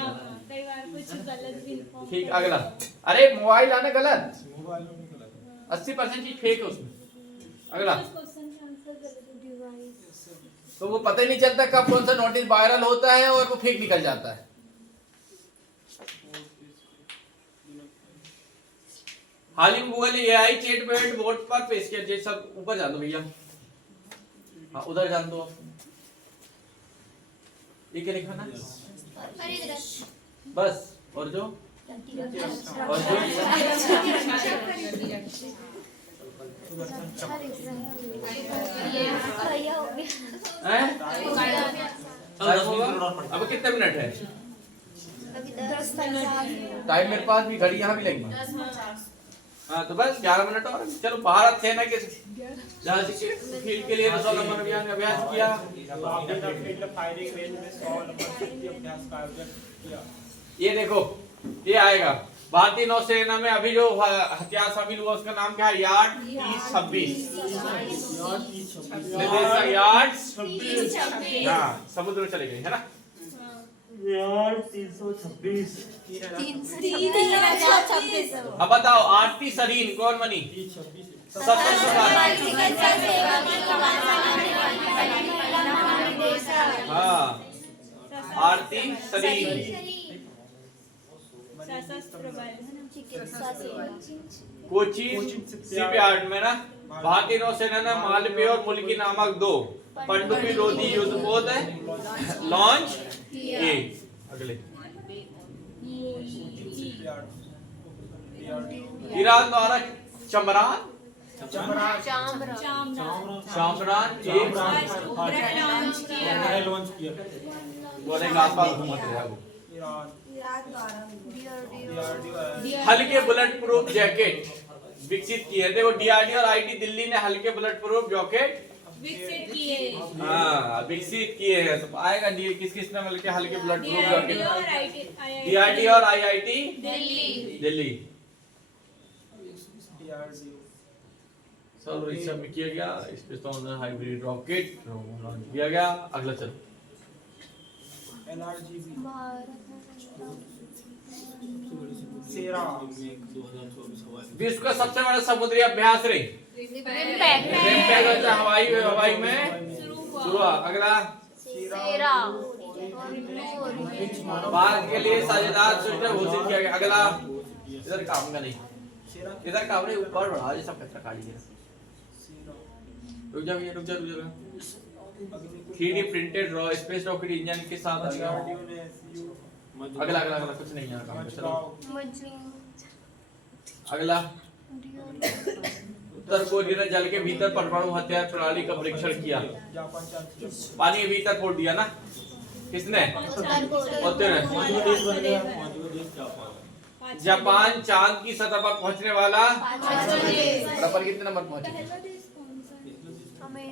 कई बार कुछ गलत भी inform ठीक कर अगला। देते हैं। अरे मोबाइल आना गलत, 80% चीज फेक है उसमें। अगला उस क्वेश्चन का आंसर गलत है। डिवाइस तो वो पता ही नहीं चलता कब कौन सा नोटिस वायरल होता है और वो फेक निकल जाता है। हाल ही में गूगल ने एआई चैटबॉट बोर्ड पर पेश किया। ये सब ऊपर जान दो भैया, हाँ उधर जान दो। ये क्या लिखा ना? बस और जो हैं? अब कितने मिनट है? टाइम मेरे पास भी घड़ी यहाँ भी लगी। हाँ तो बस 11 मिनट और। चलो भारत सेना के जहाँ फील्ड के लिए रसौल अभियान का अभ्यास किया। फायरिंग रेंज में 100 नंबर शक्ति अभ्यास का आयोजन किया। ये देखो ये आएगा। भारतीय नौसेना में अभी जो हथियार शामिल हुआ उसका नाम क्या है? यार्ड 3026। यार्ड 26। हाँ समुद्र में चले गए है ना? यार 326 अब बताओ आरती सरीन कौन बनी? हाँ आरती सरीन सशस्त्र बल कोची शिपयार्ड में ना। भारतीय नौसेना ने मालवे और मुल्की नामक 2 पनडुब्बी रोधी युद्धपोत लॉन्च किए। अगले ईरान द्वारा चमरान एक लॉन्च किया। बोलेगा आसपास घूमत रहे। ईरान हल्के बुलेट प्रूफ जैकेट विकसित किए। देखो डीआरडीओ और आईटी दिल्ली ने हल्के बुलेट प्रूफ जैकेट विकसित किए। हाँ विकसित किए हैं। तो आएगा डी किस किस ने मतलब हल्के बुलेट प्रूफ जैकेट? डीआरडीओ और आईआईटी दिल्ली। चलो इस सब में किया गया। स्पेस हाइब्रिड रॉकेट लॉन्च किया गया। अगला चलो एलआरजीबी सेरा विश्व का सबसे बड़ा समुद्री अभ्यास रे हवाई में शुरू हुआ। अगला भारत के लिए साझेदार सूचना घोषित किया गया। अगला इधर काम का नहीं। इधर कावड़े ऊपर बढ़ा ये सब कचरा काढ़ी है। रुक जा भैया, रुक जा। 3D printed raw space rocket engine के साथ आ गया। अगला कुछ नहीं है काम। चलो अगला, उत्तर कोरिया ने जल के भीतर परमाणु हथियार प्रणाली का परीक्षण किया। पानी के भीतर फोड़ दिया ना, किसने? उत्तर ने। जापान चांद की सतह पर पहुंचने वाला पर कितने नंबर पहुंचे?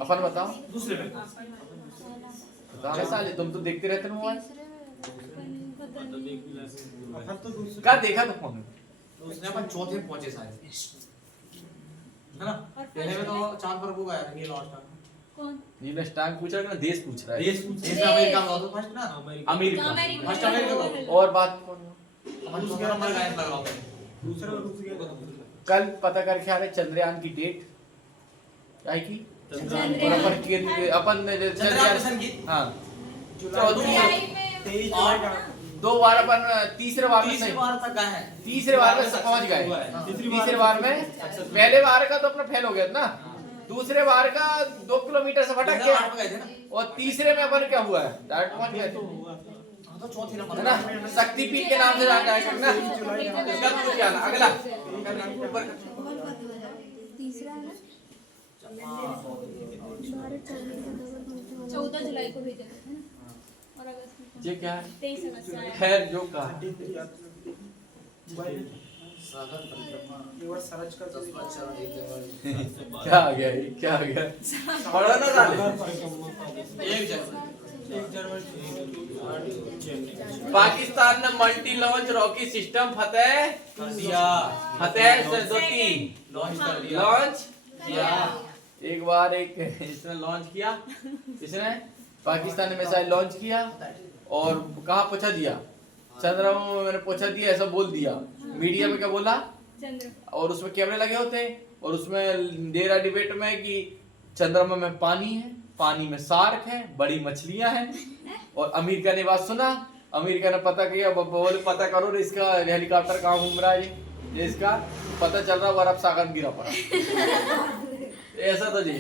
अपन बताओ। दूसरे में बताओ साले, तुम तो देखते रहते हो मोबाइल। अपन तो दूसरे क्या देखा था फोन में? उसने अपन चौथे में पहुंचे शायद, है ना? पहले में तो चांद पर वो गया था, नील आर्मस्ट्रांग। कौन? नील आर्मस्ट्रांग पूछ रहा है ना, देश पूछ रहा है। देश में अमेरिका में तो फर्स्ट ना, अमेरिका। फर्स्ट अमेरिका को। और बात कौन? अपन दूसरे नंबर गए लग रहा है। दूसरा कल पता करके आ रहे चंद्रयान की डेट क्या है की? और अपन चंद्रयान मिशन की हाँ जुलाई में 23 जुलाई का 2 बार अपन तीसरे बार में तीसरी बार तक गए हैं। तीसरे बार में पहुंच गए। तीसरे बार में पहले बार का तो अपना फेल हो गया था ना, दूसरे बार का 2 किलोमीटर से भटक गया, 2008 में गए थे ना, और तीसरे में अपन क्या हुआ है, डायरेक्ट पहुंच गए थे, हाँ तो चौथे नंबर है ना? शक्तिपीठ के नाम से जाना जाएगा ना। इसका पूछ क्या ना? अगला ऊपर तीसरा है 14 जुलाई को भेजा था ना, और अगस्त में ये क्या है? 23 अगस्त को आया। खैर जो का सागर परिक्रमा एक बार सर्च कर तो 10वां चरण 1 जनवरी। क्या आ गया ये? क्या आ गया? पढ़ो ना साले। 1 जनवरी। पाकिस्तान ने मल्टी लॉन्च रॉकेट सिस्टम फतेह दिया, लॉन्च कर दिया। लॉन्च किया। एक बार एक इसने लॉन्च किया, इसने पाकिस्तान ने मिसाइल लॉन्च किया और कहाँ पहुंचा दिया? चंद्रमा में मैंने पहुंचा दिया, ऐसा बोल दिया। मीडिया में क्या बोला? चंद्र और उसमें कैमरे लगे होते हैं, और उसमें दे रहा डिबेट में कि चंद्रमा में पानी है, पानी में शार्क है, बड़ी मछलियां हैं। और अमेरिका ने बात सुना, अमेरिका ने पता किया, बोले पता करो इसका हेलीकॉप्टर कहाँ घूम रहा है, ये इसका पता चल रहा है अरब सागर में गिरा पड़ा। ऐसा तो जी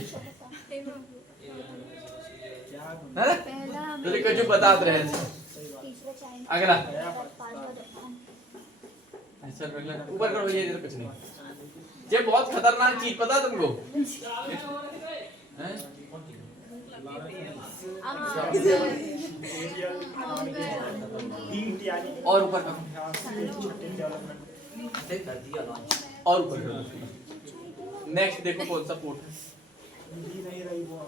तुझे कुछ बता रहे थे। अगला ऐसा ऊपर करो, ये कुछ नहीं। ये बहुत खतरनाक चीज पता है तुमको? हैं? और ऊपर करो, कर दिया लॉन्च। और ऊपर करो। नेक्स्ट देखो कौन सा पोर्ट है। नहीं रही वो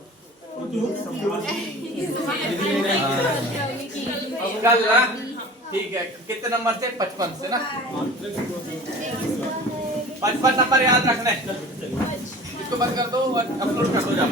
कल ना, ठीक है, कितने नंबर से? 55 से ना। 55 नंबर याद रखना है। इसको बंद कर दो और अपलोड कर दो जाओ।